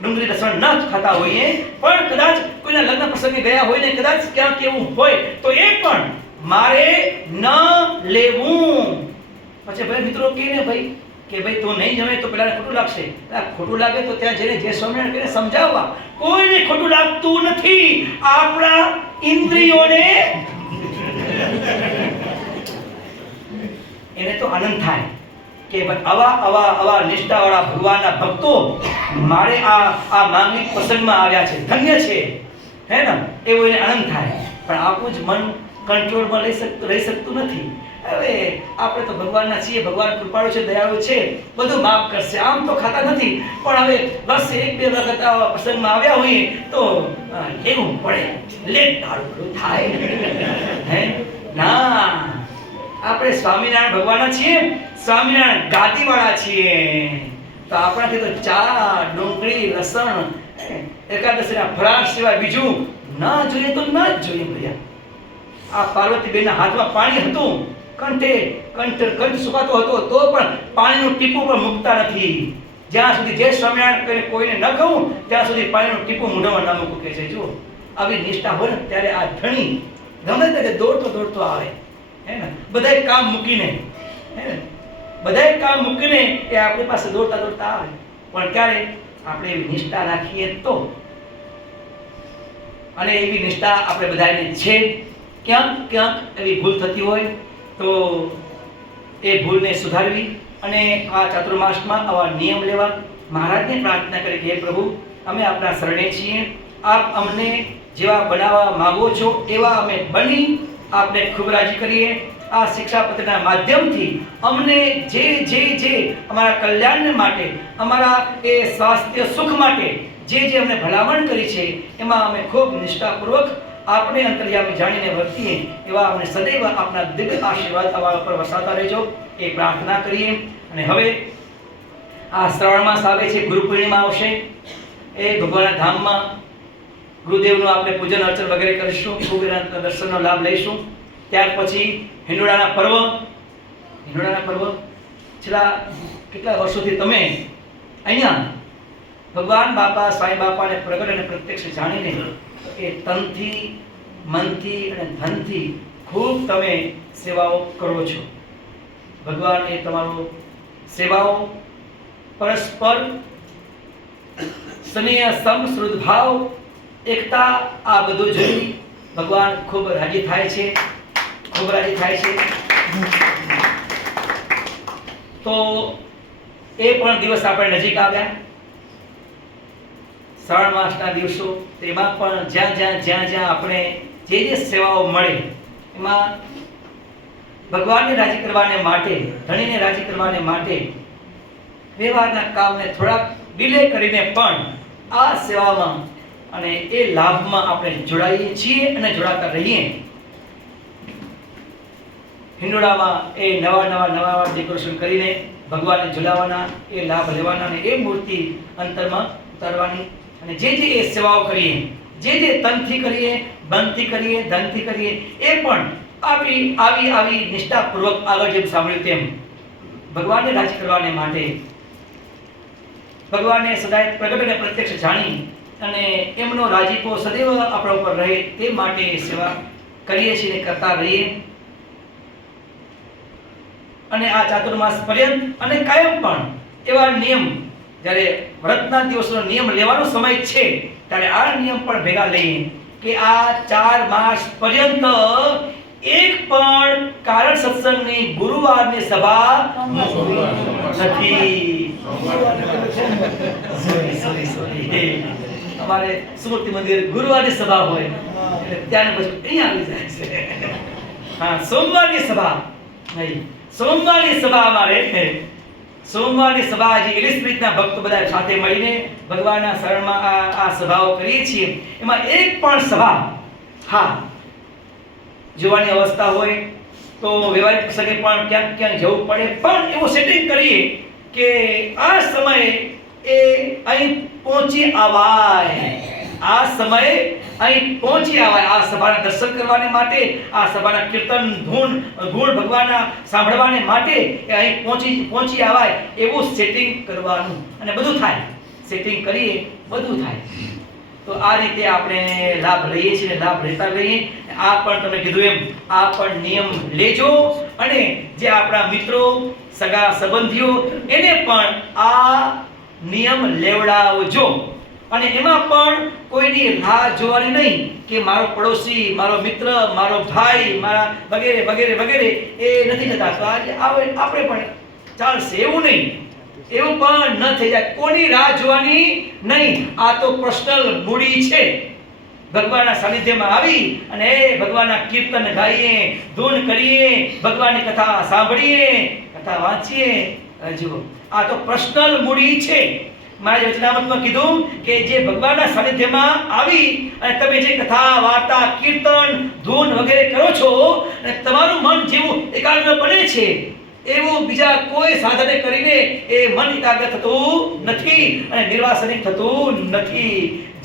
ડુંગળી લસણ ન ખાતા હોઈએ, પણ કદાચ કોઈના લગ્ન પ્રસંગે ગયા હોય ને કદાચ ક્યાંક એવું હોય તો એ પણ મારે ન લેવું. પછી ભાઈ મિત્રો કહે ને ભાઈ કે ભાઈ તું નહીં જમે તો પેલા ખોટું લાગશે. ખોટું લાગે તો ત્યાં જઈને જે સ્વામિનારાયણ કહીને સમજાવવા. કોઈને ખોટું લાગતું નથી, આપણા ઇન્દ્રિયોને એને તો આનંદ થાય કે ભાઈ આવા નિષ્ઠાવાળા ભગવાનના ભક્તો મારે આ માંગલિક પ્રસંગમાં આવ્યા છે, ધન્ય છે, હે ને, એવો એને આનંદ થાય. પણ આપણું જ મન કંટ્રોલમાં રહી શકતું નથી. હવે આપણે તો ભગવાનના છીએ, ભગવાન કૃપાળુ છે, દયાળુ છે, બધું માફ કરશે, આમ તો ખાતા નથી, પણ હવે બસ 1-2 વખત આવા પ્રસંગમાં આવ્યા હોઈએ તો લેવું પડે, લેટ દારૂ થાય. હે ના, આપણે સ્વામિનારાયણ ભગવાનના છીએ, સ્વામિનારાયણ ગાદીવાળા છીએ, તો આપણાથી તો ચા ડુંગળી લસણ એકાદશીના ફરાળ સિવાય બીજું ના જોઈએ તો ના જ જોઈએ ભૈયા. આ પાર્વતીબેનના હાથમાં પાણી હતું, કંઠ સુકાતો હતો તો પણ પાણીનું ટીપું પણ મૂકતા નથી. જ્યાં સુધી જે સ્વામિનારાયણ કોઈને ન કહું ત્યાં સુધી પાણીનું ટીપું મોઢામાં ના મૂકું કહે છે. જો આવી નિષ્ઠા હોય ને ત્યારે આ ધણી ગમે તે દોડતો આવે, હે ને, બધાય કામ મૂકીને, હે ને, બધાય કામ મૂકીને એ આપણી પાસે દોડતા આવે. પણ ક્યારે આપણે એવી નિષ્ઠા રાખીએ તો, અને એવી નિષ્ઠા આપણે બધાને છે. ક્યાંક એવી ભૂલ થતી હોય તો એ ભૂલને સુધારવી અને આ ચાતુર્માસમાં આવા નિયમ લેવા. મહારાજને પ્રાર્થના કરી કે હે પ્રભુ, અમે આપના શરણે છીએ, આપ અમને જેવા બનાવવા માંગો છો એવા અમે બની આપને ખૂબ રાજી કરીએ. આ શિક્ષાપત્રના માધ્યમથી અમને જે અમારા કલ્યાણ માટે, અમારા એ સ્વાસ્થ્ય સુખ માટે જે અમને ભલામણ કરી છે એમાં અમે ખૂબ નિષ્ઠાપૂર્વક આપણે અંતર્યામી જાણીને વર્તીએ એવા અમને સદૈવ આપના દિવ્ય આશીર્વાદ અમારા પર વરસાતા રહેજો એ પ્રાર્થના કરીએ. અને હવે આ શ્રાવણ માસ આવે છે, ગુરુ પૂર્ણિમા આવશે, એ ભગવાનના ધામમાં ગુરુદેવનું આપણે પૂજન અર્ચન વગેરે કરીશું, ગુરુના દર્શનનો લાભ લઈશું. ત્યાર પછી હિંડોળાના પર્વ, હિંડોળાના પર્વ છેલ્લા કેટલા વર્ષોથી તમે અહીંયા ભગવાન બાપા સાંઈ બાપાને પ્રગટ અને પ્રત્યક્ષ જાણીને એ તનથી, મનથી અને ધનથી ખૂબ તમે સેવાઓ કરો છો. ભગવાન એ તમારો સેવાઓ પરસ્પર સ્નેહ, સમ, સદભાવ, એકતા આ બધું જોઈ ભગવાન ખૂબ રાજી થાય છે, ખૂબ રાજી થાય છે. તો એ પણ દિવસ આપણે નજીક આવ્યા, શ્રાવણ માસના દિવસો. તેમાં પણ જ્યાં આપણે જે સેવાઓ મળે એમાં ભગવાનને રાજી કરવાને માટે, ધણીને રાજી કરવાને માટે વ્યવહારના કામને થોડાક ડિલે કરીને પણ આ સેવામાં અને એ લાભમાં આપણે જોડાઈએ છીએ અને જોડાતા રહીએ. હિંડોળામાં એ નવા ડેકોરેશન કરીને ભગવાનને ઝુલાવવાના, એ લાભ લેવાના અને એ મૂર્તિ અંતરમાં ઉતારવાની અને જે એ સેવાઓ કરીએ, જે તનથી કરીએ, મનથી કરીએ, ધનથી કરીએ, એ પણ આવી નિષ્ઠાપૂર્વક આગળ જેમ સાંભળ્યું તેમ ભગવાનને રાજી કરવાને માટે, ભગવાનને સદાય પ્રગટ અને પ્રત્યક્ષ જાણી અને એમનો રાજીપો સદૈવ આપણા ઉપર રહે તે માટે સેવા કરીએ છીએ અને કરતા રહીએ. અને આ ચાતુર્માસ પર્યંત અને કાયમ પણ એવા નિયમ, જ્યારે વ્રતના દિવસનો નિયમ લેવાનો સમય છે ત્યારે આ નિયમ પણ ભેગા લઈએ કે આ 4 માસ પર્યંત એક પણ કારણ સત્સંગની ગુરુવારની સભા નથી. સોરી અમારે સુમૂર્તિ મંદિર ગુરુવારની સભા હોય એટલે ત્યાં પછી અહીંયા આવી જાય છે. હા, સોમવારની સભા નહીં, સોમવારની સભા અમારે, સોમવારની સભા જે ઇલિસ્પ્રીતના ભક્તો બધા સાથે મળીને ભગવાનના શરણમાં આ સભાઓ કરીએ છીએ. એમાં એક પણ સભા, હા, જોવાની અવસ્થા હોય તો વ્યવહારિક પ્રસંગે પણ ક્યાંક જવું પડે, પણ એવું સેટિંગ કરીએ કે આ સમયે એ અહીં પહોંચી આવાય, આ સમયે અહીં પહોંચી આવાય, આ સભાના દર્શન કરવાને માટે, આ સભાના કીર્તન, ધૂન, ગુણ ભગવાનના સાંભળવાને માટે એ અહીં પહોંચી આવાય એવું સેટિંગ કરવાનું અને બધું થાય. સેટિંગ કરીએ બધું થાય. તો આ રીતે આપણે લાભ લઈએ છીએ, લાભ લેતા રહીએ. આ પણ તમે કીધું એમ આ પણ નિયમ લેજો અને જે આપણા મિત્રો, સગા સંબંધીઓ એને પણ આ નિયમ લેવડાવજો. અને એમાં પણ કોઈની રાહ જોવાની નહીં કે મારો પડોશી, મારો મિત્ર, મારો ભાઈ, મારા વગેરે વગેરે વગેરે એ નથી થતા તો આજે આપણે પણ ચાલશે એવું નહીં, એવું પણ ન થઈ જાય. કોની રાહ જોવાની નહીં. આ તો પર્સનલ મૂડી છે. ભગવાનના સાનિધ્યમાં આવી અને ભગવાનના કીર્તન ગાઈએ, ધૂન કરીએ, ભગવાનની કથા સાંભળીએ, કથા વાંચીએ. જુઓ, આ તો પર્સનલ મૂડી છે. મારા વચનામૃતમાં કીધું કે જે ભગવાનના સાનિધ્યમાં આવી અને તમે જે કથા, વાર્તા, કીર્તન, ધૂન વગેરે કરો છો અને તમારું મન જેવું એકાગ્ર બને છે એવું બીજા કોઈ સાધને કરીને એ મન એકાગ્ર થતું નથી અને નિર્વાસનિક થતું નથી.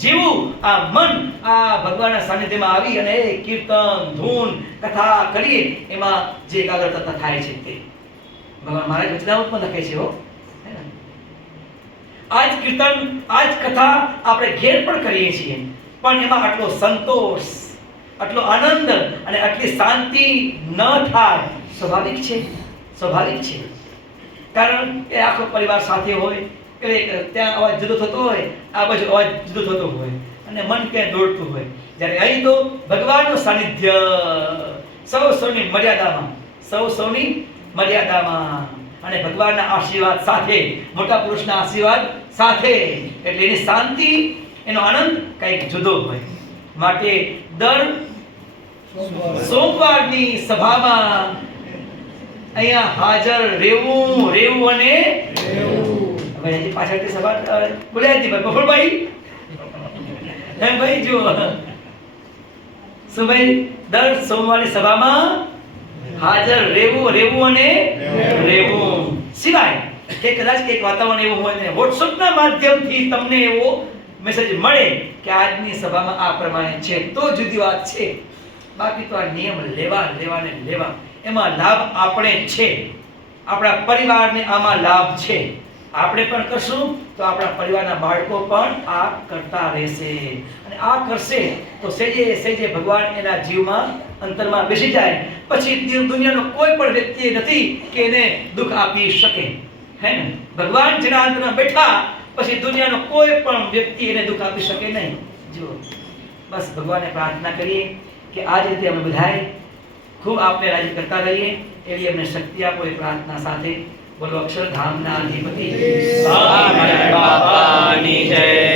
જેવું આ મન આ ભગવાનના સાનિધ્યમાં આવી અને કીર્તન, ધૂન, કથા કરીએ એમાં જે એકાગ્રતા થાય છે તે ભગવાન મારા વચનામૃતમાં લખે છે. આજ કીર્તન, આજ કથા આપણે ઘેર પણ કરીએ છીએ પણ એમાં આટલો સંતોષ, આટલો આનંદ અને આટલી શાંતિ ન થાય સ્વાભાવિક છે, સ્વાભાવિક છે. કારણ કે આખો પરિવાર સાથે હોય એટલે ત્યાં અવાજ જુદો થતો હોય, આ બાજુ અવાજ જુદો થતો હોય અને મન ક્યાંય દોડતું હોય. જ્યારે અહીં તો ભગવાનનું સાનિધ્ય સૌની મર્યાદામાં, સૌની મર્યાદામાં અને ભગવાનના આશીર્વાદ સાથે, મોટા પુરુષના આશીર્વાદ સાથે, એટલે એની શાંતિ, એનો આનંદ કંઈક જુદો હોય. માટે દર સોમવારની સભામાં અહીંયા હાજર રહેવું અને હવે હજી પાછળથી સભા બોલ્યા હતી બફળભાઈ એમ ભાઈ જો શું ભાઈ, દર સોમવારની સભામાં હાજર રહેવું અને રહેવું. સિવાય કે કદાચ એક વાતાવરણ એવું હોય ને વોટ્સએપના માધ્યમથી તમને એવો મેસેજ મળે કે આજની સભામાં આ પ્રમાણે છે તો જુદી વાત છે. બાકી તો આ નિયમ લેવા એમાં લાભ આપણે છે. આપણા પરિવારને આમાં લાભ છે. આપણે પણ કરશું તો આપણા પરિવારના બાળકો પણ આ કરતા રહેશે, અને આ કરશે તો સેજે સેજે ભગવાન એના જીવમાં અંતરમાં બેસી જાય. પછી દુનિયાનો કોઈ પણ વ્યક્તિ નથી કે એને દુઃખ આપી શકે, હે ને? ભગવાન જેના અંતરમાં બેઠા પછી દુનિયાનો કોઈ પણ વ્યક્તિ એને દુઃખ આપી શકે નહીં. જો બસ ભગવાનને પ્રાર્થના કરીએ કે આ જ રીતે અમે બધાએ ખૂબ આપને રાજી કરતા રહીએ એવી અમને શક્તિ આપો એ પ્રાર્થના સાથે. બોલો અક્ષરધામના અધિપતિ સ્વામિનારાયણ બાપાની જય.